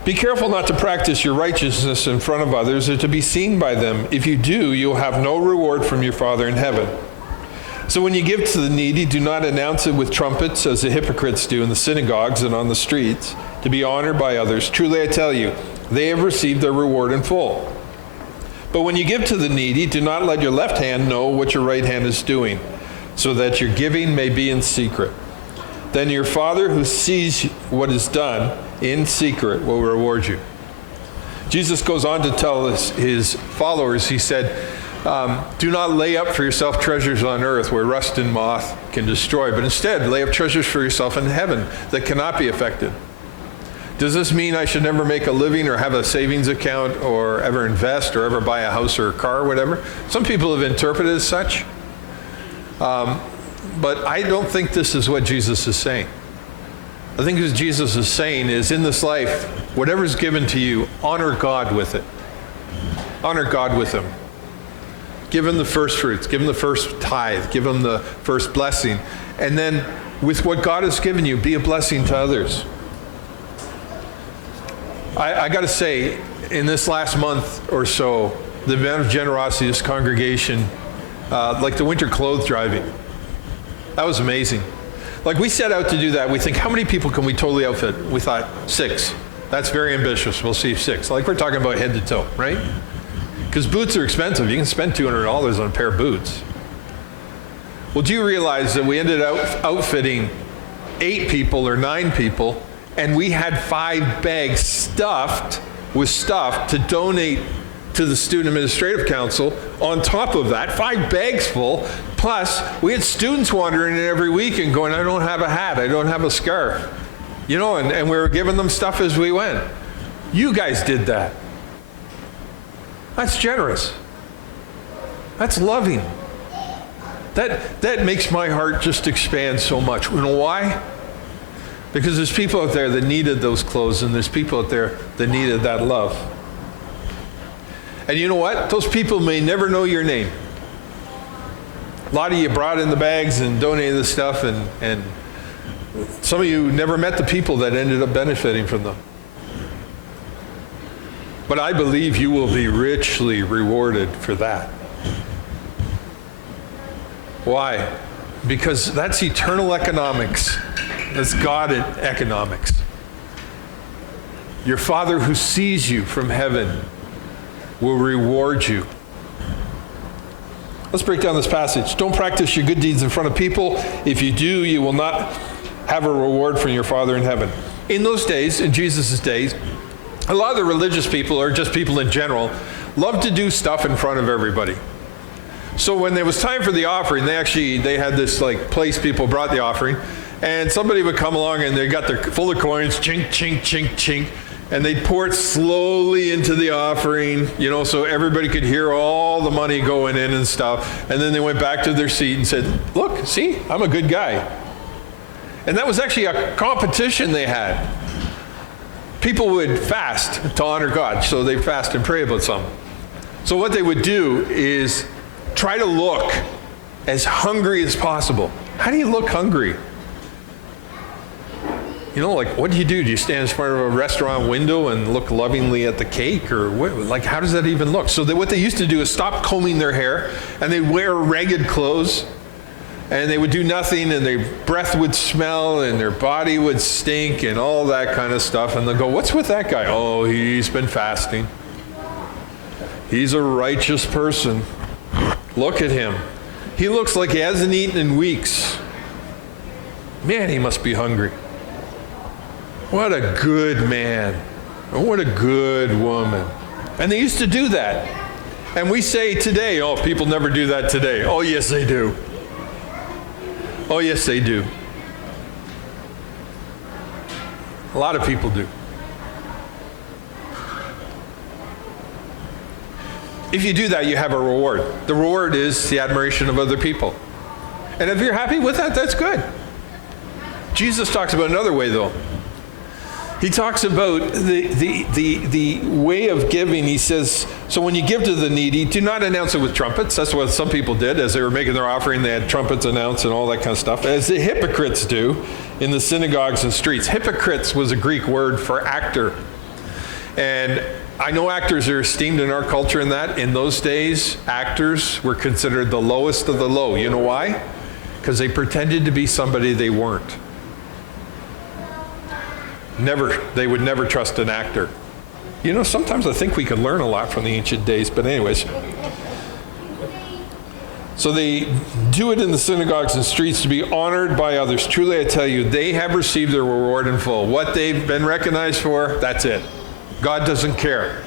Be careful not to practice your righteousness in front of others or to be seen by them. If you do, you'll have no reward from your Father in heaven. So when you give to the needy, do not announce it with trumpets as the hypocrites do in the synagogues and on the streets, to be honored by others. Truly I tell you, they have received their reward in full. But when you give to the needy, do not let your left hand know what your right hand is doing, so that your giving may be in secret. Then your Father who sees what is done in secret will reward you. Jesus goes on to tell his followers, he said, do not lay up for yourself treasures on earth where rust and moth can destroy, but instead lay up treasures for yourself in heaven that cannot be affected. Does this mean I should never make a living or have a savings account or ever invest or ever buy a house or a car or whatever? Some people have interpreted it as such. But I don't think this is what Jesus is saying. I think what Jesus is saying is, in this life, whatever's given to you, honor God with it. Honor God with him. Give him the first fruits. Give him the first tithe. Give him the first blessing. And then, with what God has given you, be a blessing to others. I got to say, in this last month or so, the amount of generosity of this congregation, like the winter clothes driving, that was amazing. Like, we set out to do that. We think, how many people can we totally outfit? We thought 6. That's very ambitious. We'll see 6. Like, we're talking about head to toe, right? Because boots are expensive. You can spend $200 on a pair of boots. Well, do you realize that we ended up outfitting 8 people or 9 people, and we had 5 bags stuffed with stuff to donate to the Student Administrative Council. On top of that, 5 bags full, plus we had students wandering in every week and going, I don't have a hat, I don't have a scarf. And we were giving them stuff as we went. You guys did that. That's generous. That's loving. That makes my heart just expand so much. You know why? Because there's people out there that needed those clothes, and there's people out there that needed that love. And you know what? Those people may never know your name. A lot of you brought in the bags and donated the stuff, and some of you never met the people that ended up benefiting from them. But I believe you will be richly rewarded for that. Why? Because that's eternal economics. That's God in economics. Your Father who sees you from heaven will reward you Let's break down this passage. Don't practice your good deeds in front of people. If you do, you will not have a reward from your Father in heaven. In those days, in Jesus' days, a lot of the religious people, or just people in general, loved to do stuff in front of everybody. So when there was time for the offering, they had this like place people brought the offering, and somebody would come along and they got their full of coins, chink, chink, chink, chink, and they'd pour it slowly into the offering, so everybody could hear all the money going in and stuff. And then they went back to their seat and said, look, see, I'm a good guy. And that was actually a competition they had. People would fast to honor God, so they fast and pray about something. So what they would do is try to look as hungry as possible. How do you look hungry? Like, what do? Do you stand in front of a restaurant window and look lovingly at the cake? Or what, like, how does that even look? So what they used to do is stop combing their hair, and they'd wear ragged clothes, and they would do nothing, and their breath would smell, and their body would stink, and all that kind of stuff. And they'll go, what's with that guy? Oh, he's been fasting. He's a righteous person. Look at him. He looks like he hasn't eaten in weeks. Man, he must be hungry. What a good man. What a good woman. And they used to do that. And we say today, oh, people never do that today. Oh, yes, they do. Oh, yes, they do. A lot of people do. If you do that, you have a reward. The reward is the admiration of other people. And if you're happy with that, that's good. Jesus talks about another way, though. He talks about the way of giving. He says, so when you give to the needy, do not announce it with trumpets. That's what some people did. As they were making their offering, they had trumpets announced and all that kind of stuff. As the hypocrites do in the synagogues and streets. Hypocrites was a Greek word for actor. And I know actors are esteemed in our culture in that. In those days, actors were considered the lowest of the low. You know why? Because they pretended to be somebody they weren't. They would never trust an actor. Sometimes I think we can learn a lot from the ancient days, but anyways. So they do it in the synagogues and streets to be honored by others. Truly, I tell you, they have received their reward in full. What they've been recognized for, that's it. God doesn't care.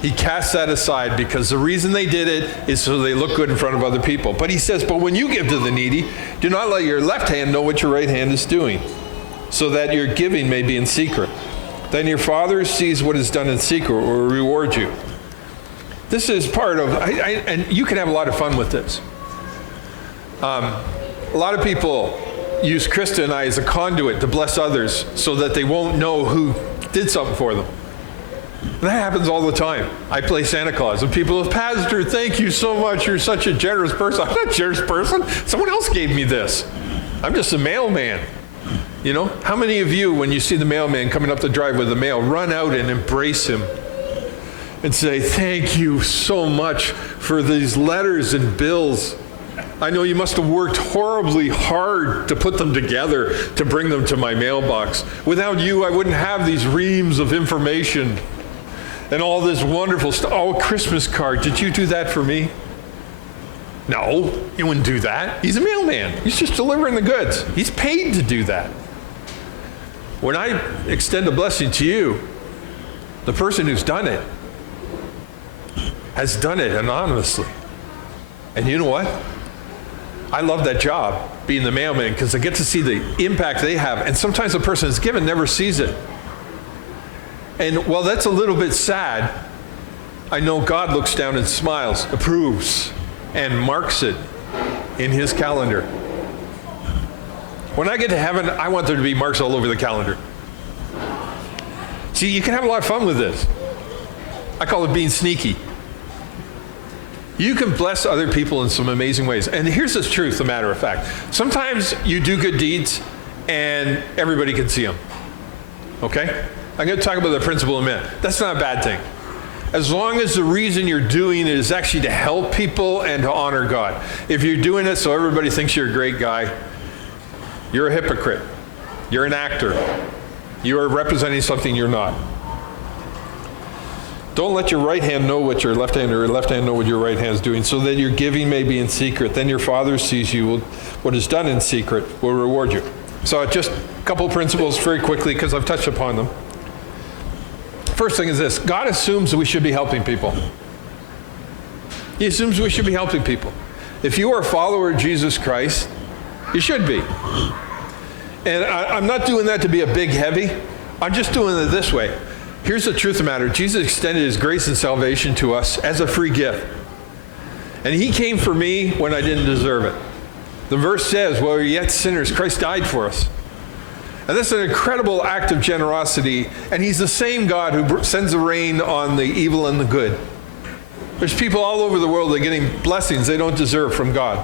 He casts that aside because the reason they did it is so they look good in front of other people. But he says, but when you give to the needy, do not let your left hand know what your right hand is doing, so that your giving may be in secret. Then your Father sees what is done in secret will reward you. This is part of, and you can have a lot of fun with this. A lot of people use Krista and I as a conduit to bless others so that they won't know who did something for them. And that happens all the time. I play Santa Claus, and people go, Pastor, thank you so much. You're such a generous person. I'm not a generous person. Someone else gave me this. I'm just a mailman. How many of you, when you see the mailman coming up the drive with the mail, run out and embrace him and say, thank you so much for these letters and bills. I know you must have worked horribly hard to put them together to bring them to my mailbox. Without you, I wouldn't have these reams of information and all this wonderful stuff. Oh, Christmas card. Did you do that for me? No, he wouldn't do that. He's a mailman. He's just delivering the goods. He's paid to do that. When I extend a blessing to you, the person who's done it has done it anonymously. And you know what? I love that job, being the mailman, because I get to see the impact they have. And sometimes the person that's given never sees it. And while that's a little bit sad, I know God looks down and smiles, approves, and marks it in his calendar. When I get to heaven, I want there to be marks all over the calendar. See, you can have a lot of fun with this. I call it being sneaky. You can bless other people in some amazing ways. And here's the truth, the matter of fact. Sometimes you do good deeds and everybody can see them. Okay? I'm going to talk about the principle in a minute. That's not a bad thing. As long as the reason you're doing it is actually to help people and to honor God. If you're doing it so everybody thinks you're a great guy, you're a hypocrite. You're an actor. You are representing something you're not. Don't let your right hand know what your left hand, or your left hand know what your right hand is doing, so that your giving may be in secret. Then your Father sees you. What is done in secret will reward you. So just a couple of principles very quickly, because I've touched upon them. First thing is this: God assumes that we should be helping people. He assumes we should be helping people. If you are a follower of Jesus Christ, you should be. And I'm not doing that to be a big heavy. I'm just doing it this way. Here's the truth of the matter. Jesus extended his grace and salvation to us as a free gift. And he came for me when I didn't deserve it. The verse says, while we're yet sinners, Christ died for us. And that's an incredible act of generosity. And he's the same God who sends the rain on the evil and the good. There's people all over the world that are getting blessings they don't deserve from God.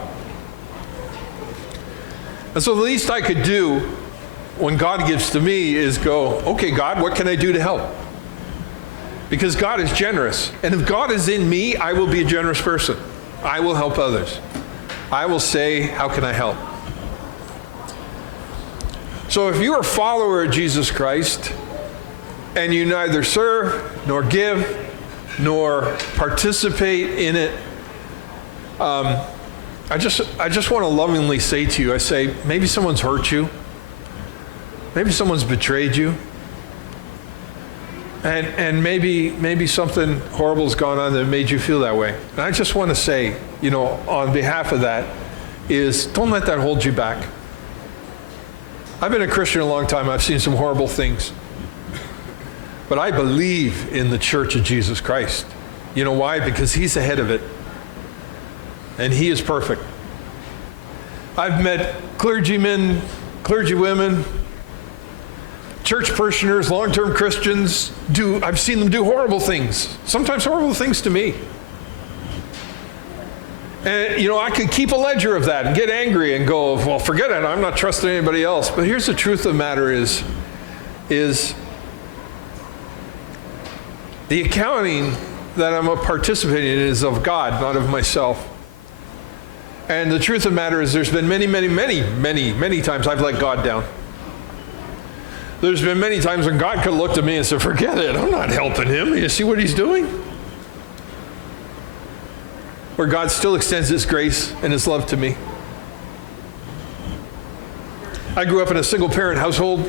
And so the least I could do when God gives to me is go, okay, God, what can I do to help? Because God is generous. And if God is in me, I will be a generous person. I will help others. I will say, how can I help? So if you're a follower of Jesus Christ and you neither serve nor give nor participate in it, I just want to lovingly say to you, I say, maybe someone's hurt you. Maybe someone's betrayed you. And maybe something horrible's gone on that made you feel that way. And I just want to say, on behalf of that, is don't let that hold you back. I've been a Christian a long time. I've seen some horrible things. But I believe in the Church of Jesus Christ. You know why? Because he's the head of it. And he is perfect. I've met clergymen, clergywomen, church parishioners, long-term Christians. I've seen them do horrible things. Sometimes horrible things to me. And, I could keep a ledger of that and get angry and go, well, forget it. I'm not trusting anybody else. But here's the truth of the matter is the accounting that I'm participating in is of God, not of myself. And the truth of the matter is there's been many times I've let God down. There's been many times when God could have looked at me and said, forget it, I'm not helping him. You see what he's doing? Where God still extends his grace and his love to me. I grew up in a single-parent household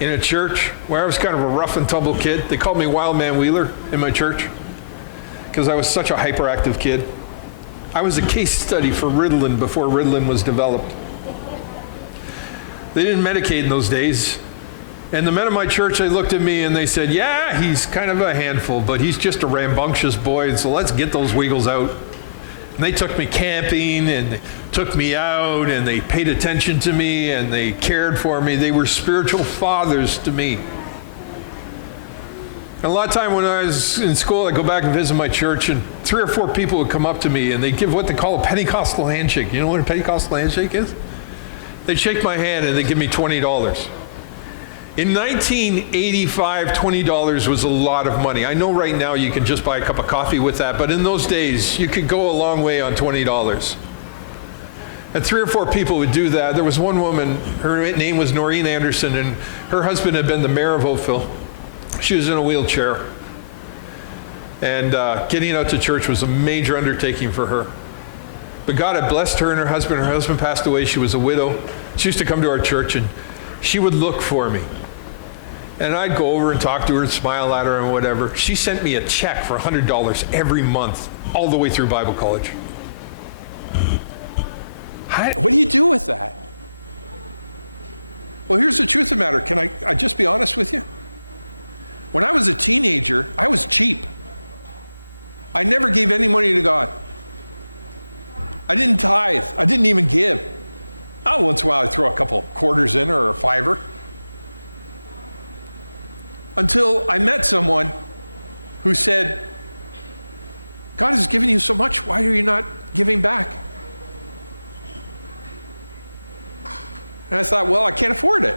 in a church where I was kind of a rough and tumble kid. They called me Wild Man Wheeler in my church because I was such a hyperactive kid. I was a case study for Ritalin before Ritalin was developed. They didn't medicate in those days. And the men of my church, they looked at me and they said, yeah, he's kind of a handful, but he's just a rambunctious boy, and so let's get those wiggles out. And they took me camping and they took me out and they paid attention to me and they cared for me. They were spiritual fathers to me. And a lot of time when I was in school, I'd go back and visit my church, and 3 or 4 people would come up to me and they'd give what they call a Pentecostal handshake. You know what a Pentecostal handshake is? They'd shake my hand and they'd give me $20. In 1985, $20 was a lot of money. I know right now you can just buy a cup of coffee with that, but in those days, you could go a long way on $20. And 3 or 4 people would do that. There was one woman, her name was Noreen Anderson, and her husband had been the mayor of Oakville. She was in a wheelchair. And getting out to church was a major undertaking for her. But God had blessed her and her husband. Her husband passed away. She was a widow. She used to come to our church, and she would look for me. And I'd go over and talk to her and smile at her and whatever. She sent me a check for $100 every month, all the way through Bible college. What do you do with that? Well, here's the truth of the matter. Can I just be honest with you? When I was a teenager, I was cheap. I never gave any money to God. I didn't tithe. I didn't even give. Once in a while I'd throw a couple quarters in or a $5. Until I met someone who said, God has given you so much, why are you not giving back? And I thought, well, I can't afford it.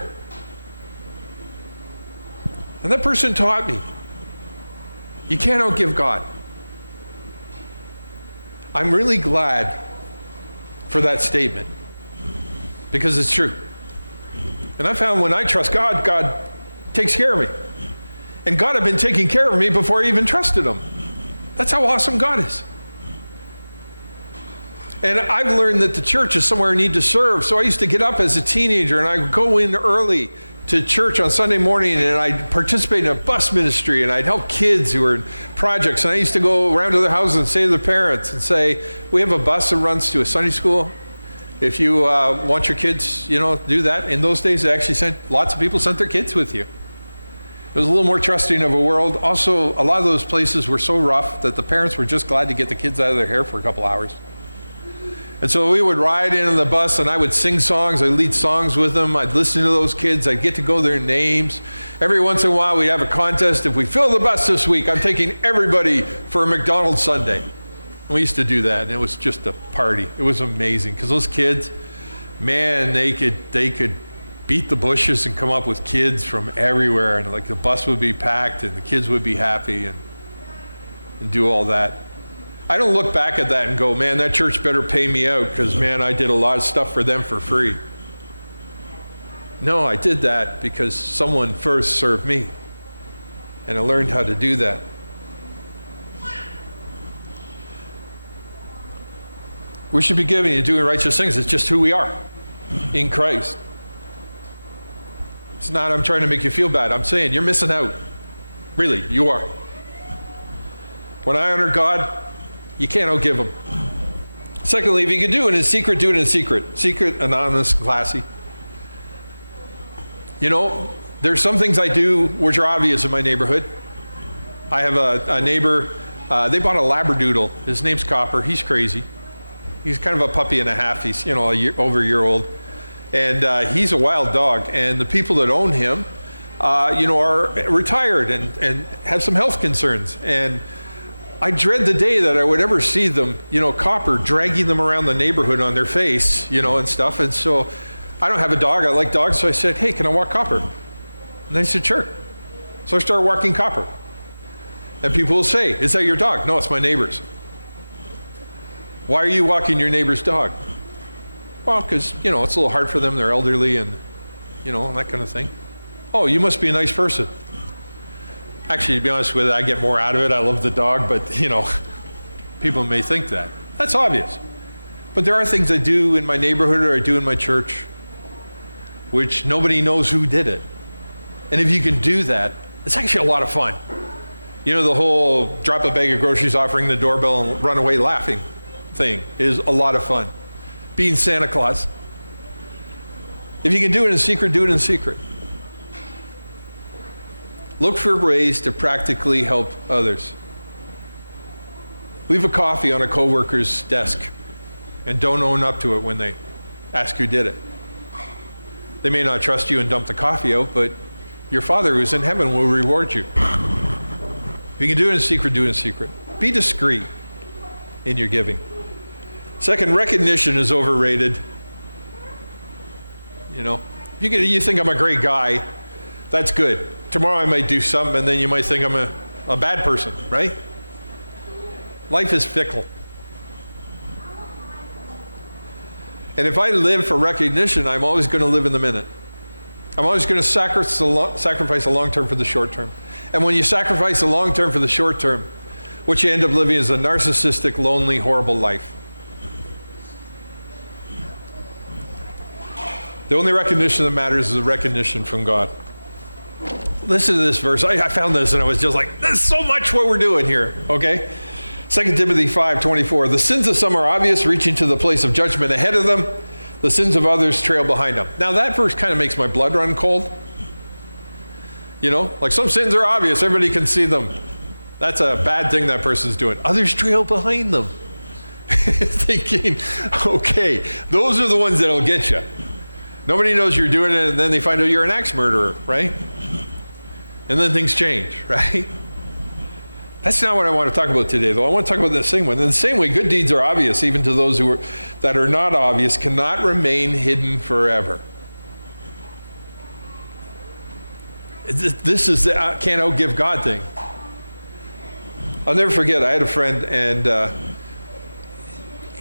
And that person taught me, you can't outgive God. I'm really glad for that statement, because it's true. And I found when I trust God, God takes care of me. And God had been taking care of me before I even trusted him. That's how awesome God is. And I've learned that the church is somewhere I need to serve. So I used to get up as a teenager and I would go in early to church on Sunday morning, and I'd participate in a bus ministry, and I'd help kids who were in projects. And I used to go around to their houses and say to their parents and say, we have a bus that runs to a Sunday school. If you want your kids, do that. In those days, they actually lots of people sent their kids with you. It was a little more trusting of a world. Also, a lot of those places were so rough that the parents were just glad to get the kids out of their hair for a couple hours. And so we would ride in the bus, and I would sing songs. I'd lead songs with them. I'd listen to those kids. I'd get to go their names. Every once in a while, we'd have a contest. If we fill the bus this week, I'm taking everybody for a McDonald's sundae. And we used to do that, and it was just a party. It was amazing, because those kids, man, they could beat the bushes and come up with kids from everywhere. And like the bus would be packed, and the kids would be happy, and do all that. I don't look back at that and go, man, that church better pay me out because, man, I did a lot of stuff for them for free. No, I did that because someone first served me, and I learned how to do that. We should be giving and doing righteous things. It's just who we are in Christ. It's not I'm trying to make you feel bad. I'm saying you're missing out. Really, you are. When I honor God, you can't outgive him. Secondly, if you can do it in secret, do it in secret. Secret, anonymous, classy. There's some things I do which are obvious in my neighborhood. I have a neighbor, they bought a Labradoodle. His name's Copper. He's crazy. He's kind of a puppy and a half. He's, over a year old. And he's a wild dog. And the people that own him, are retired and have some health concerns. And I dread the day that I would ever see them, Copper, dragging them around the neighborhood on their face, and stuff. And so I don't have a dog. I like dogs. So I said, hey, can I walk Copper? And they said, sure. So I started walking Copper. And people will say, is that your dog? No, it's my neighbor's. Why are you walking your neighbor's dog? Well, because, it's a little hard for them. They're elderly and, and that kind of thing. Oh, you must be a nice person. Actually, to be honest with you, I get more out of it. I love the dog, but, people may think that. That's obvious. But there are things I do in my neighborhood or I do in my church which nobody knows who did it. And if you can do that, it's actually a lot of fun. The whole drop a bag of groceries off, ring the doorbell, and run away laughing thing is a lot of fun. Being Santa Claus. If you can do it in secret, do it in secret. Look for ways to practically help others. Leave a coffee on a coworker's desk and don't own up to it when they ask who did it. They may not trust you and dump the coffee out, but your Father who's in heaven will reward you. If you can do it in secret, do it in secret. Be discreet in your giving. Second, recognition is overrated. You think I'm a great guy, that's good. Tomorrow I might do something, and then you might think I'm a bad person, right? Life is fickle. And if I live for recognition, I'm always going to live in the minute. I'm always going to sacrifice the long term for the short term. And when you sacrifice the long term for the short term, what you end up living is a narcissistic, lonely, horrible life. The only recognition that matters is the recognition from God. Listen to this verse. I found this and I was just like, there's so much what we're doing here, okay? 2 Timothy 5:24. The sins of some are obvious, reaching to the place of judgment ahead of them. The sins of others trail behind them. Now that verse kind of makes my blood run cold. Like some sins are obvious, everybody can see them. That's a bad thing that person's doing. Others trail behind them. Thinking, okay, those are the ones that'll get you. Nobody knows you're doing it, and then they find out you're an axe murderer, right? And then things change, right? That's not what I want to talk about today, though. I want to talk about the same one. In the same way, good deeds are obvious, even to those that are not obvious, cannot remain hidden forever. This is the can't outgive God thing. I'll never forget, I had a friend, and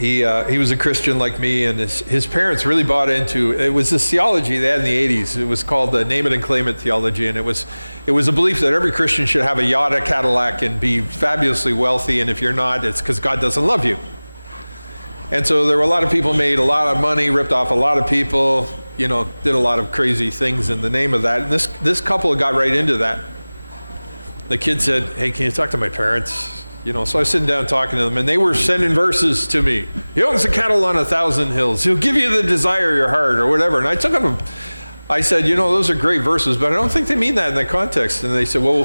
He was a Christian like me, and his parents really bought into it. Was this theology they had in the 80s. It was called the name it and claim it theology, and it was a belief that every Christian should have a yacht, a Cadillac, and be fabulously wealthy, and if you're not, it's because God doesn't love you. And so there were a lot of people made a lot of money, ripped off a lot of people, did a lot of crazy things in the name of that. And this couple got right into that. The kid said, "Hey, can you talk to my parents?" So I was sitting down talking to them, and they were sending verses to me. He owns a cattle on 1,000 hills. He'll give you the desire of your heart, or whatever. And I took them. I said, those are great verses, but I don't think they mean that in that context. And they said, well,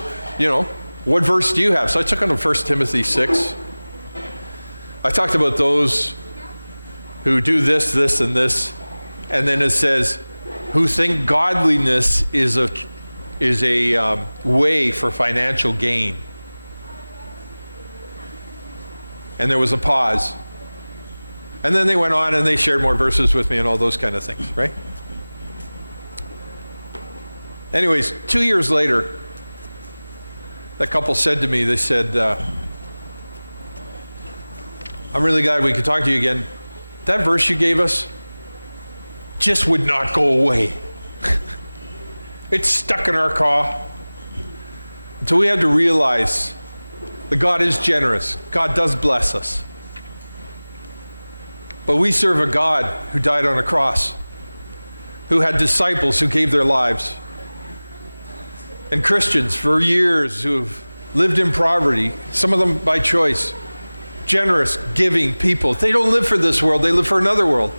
what verse do you have? So I took them to 1 Timothy 6. I talked about those who do this, this, and this. And then it says, who think godliness is a way for financial gain. And there was a pause. And then they went on and they shared more verses with me and all those kind of things, right? Anyways, 2 years later, that couple said to me, they said, I'm really glad we could talk to you again. That verse you gave us just would not go away. It's stuck in our craw. Until we had to realize that God is generous. God does bless us. But we serve a God who died on a cross, who had disciples who gave their lives, and Christians for years who've lived in poverty, some of them by choice, generous, giving people. They don't live for this world, they live for another world.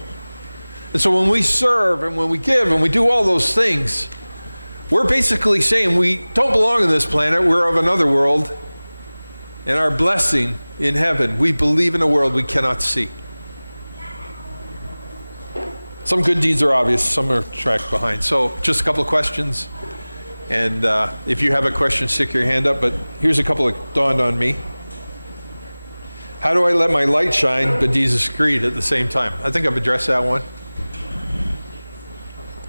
And so when we serve and when we give and we do all those things, we're basically saying we don't belong on this planet, we're of another world. And our blessing in heaven, we believe in a world we cannot see. Some good deeds are obvious, some are tracked behind. So just a couple of questions. And if you have a question, stick your hand up. But here's a couple that dawned on me. How do I let my light shine but be discreet at the same time? I think I've addressed that one.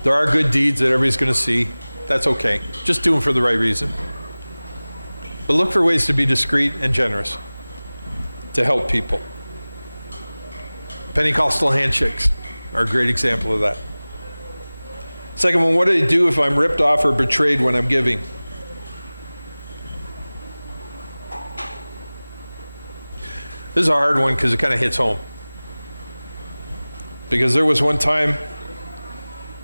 There are good deeds that everybody's going to see. That's okay. Just do them for the right reason. But look for ways to be discreet and generous, to help people. Pentecostal handshakes are a great example of that. Second one, what do I do if I'm ripped off or betrayed when I'm giving? This is a hard one because it kind of hits home. Because there was one time,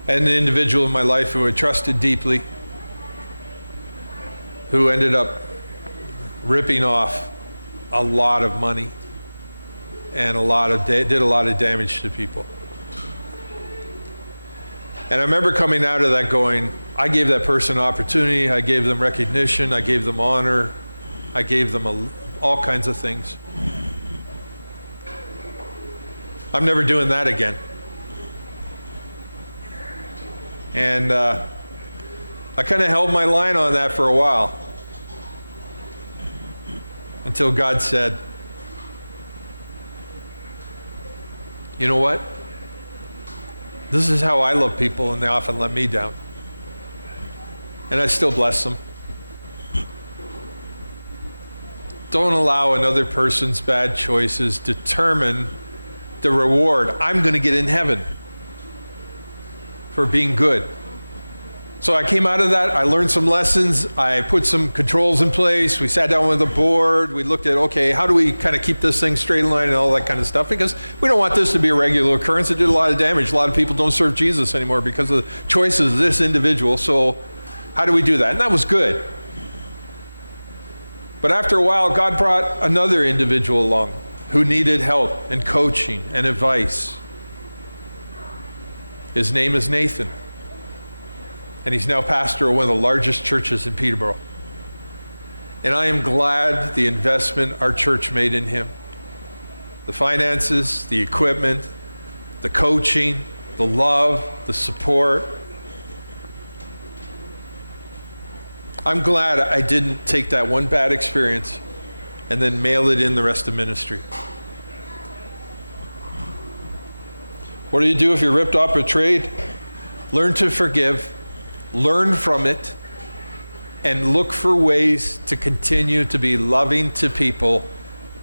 an individual in my life who I trusted deeply, who ended up ripping off a lot of money and did a lot of damage to people. And I remember coming out of that going, I gave that person opportunity, I gave them recognition, I gave them honor, I gave them all kinds of things. I'm never doing that again. And I kind of held my line on that for a while. Until God said, you know what? This is how I love people, and they often let me down. And I still bless them. Don't allow another person's bad choices determine the reward I'm going to get in heaven for being good. So I came out of that, I learned some lessons, I put some controls in place, we sat down with the board, we looked at, okay, how do we kind of keep this thing straight in line and all that kind of stuff, because we don't want this to be a regular occurrence. It did a lot of damage. A lot of people don't serve Jesus anymore because of the choices of this individual, so how do we do that? And that was good. But after a while, God brought another individual along who needed help and coaching and advice. His name is Nathan. And he's now pastor of one of the largest churches in Peterborough. And I am glad the investment our church made in him. The finances, the equipment, the coaching, the love, the support. I'm glad I didn't take that one bad experience and then mail it in the rest of ministry. What do you do if you're ripped off, betrayed? Learn to forgive. Learn from it, and look for ways to continue to be loving to people,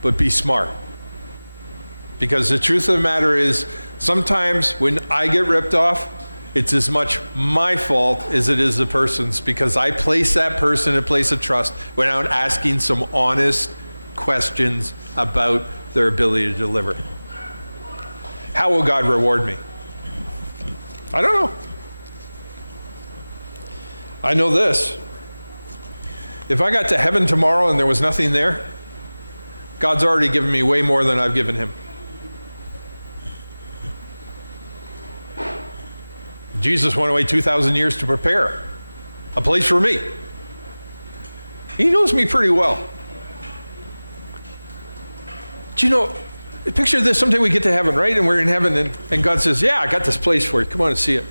but be smart. Because the truth of the matter is, sometimes when I get ripped off, it's as much my fault as it is the person's, because I place that person in a place of trust without asking some honest questions about their ability to deliver. How will God reward me? I don't know. I know this. If I got to heaven tomorrow and there was nothing there, God's already given me way more than I've given him. Jesus went away 2,000 years to prepare a place for me. He knows me pretty well. Do you know, picture this, someday we get to heaven, right? And we're in heaven and God says, yeah, I got this place for you. Come on and see it.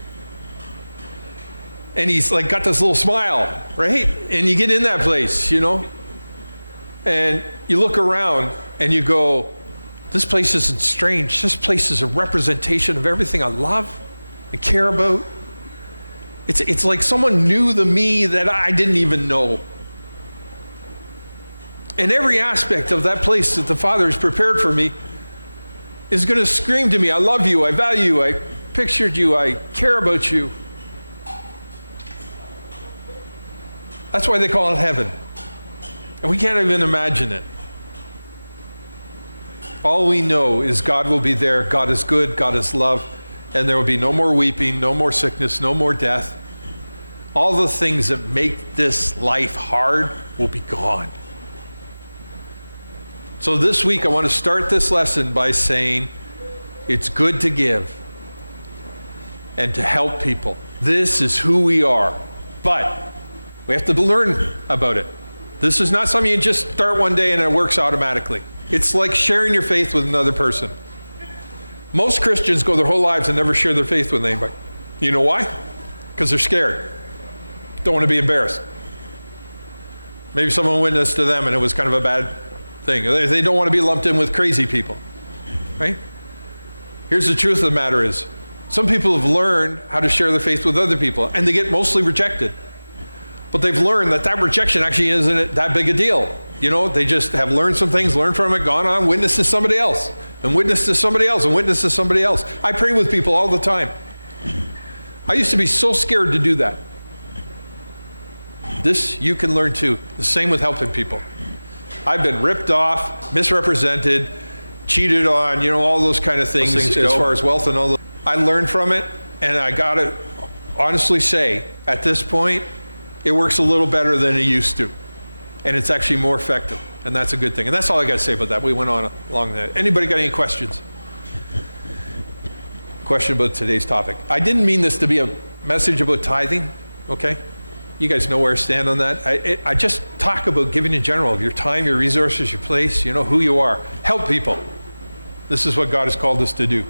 And he's like got this little smile, right? And you get in that place, you know? And you look around and you go, this place isn't strange. This place is a representation of everything I love and care about. It's like someone knew the me that I didn't even know. And every aspect of that place that the Father has prepared for me is going to scream to me, I love you, I value you, I pictured you, I care about you. That's why they call it heaven. And we can't even imagine it. All we know is God will be there, God is good, God is love, and there will be no more weeping, no more sickness, no more death. All the things that make this life hard will be gone. So this week I want to start this lesson by saying it's good to give and to help people. This is who we are. But we have to learn about it. This is not something you just start one day and it works automatically. It's like sharing your faith with another person. Most Christians go their whole lives and never share their faith with anybody. You know why? Because they're scared. Don't want to be embarrassed. Maybe someone witnessed to them and it was kind of a bad thing. They don't want to be lumped in with crazy people, right? Here's the truth of the matter is, some people have learned how to share their faith with other people and they get mostly rejected. But they've learned that rejection actually isn't that big a deal. You know, they just have learned some things, learned from it, gone on, witnessed to somebody else, and witnessed to somebody else, and witnessed to somebody else. I pray with people all the time. I used to be so scared to do that. This you can learn too. The same with helping people. I've been ripped off, misrepresented, cheated on, you know, all those kind of things as far as wealth and all those. I learned from it, and I got to honestly say, at this point, it works a little better than it used to. And it's actually more effective. And that's a good thing. And that's all I got to say about that. We went on along that. Anybody got any questions? Question about today's topic. I didn't mean this to be a message about tithing, okay? You guys know where I stand on that. I just talk about giving in general, of your time, your resources, your place, you know, who you are. Help people. This is what God has called us to do.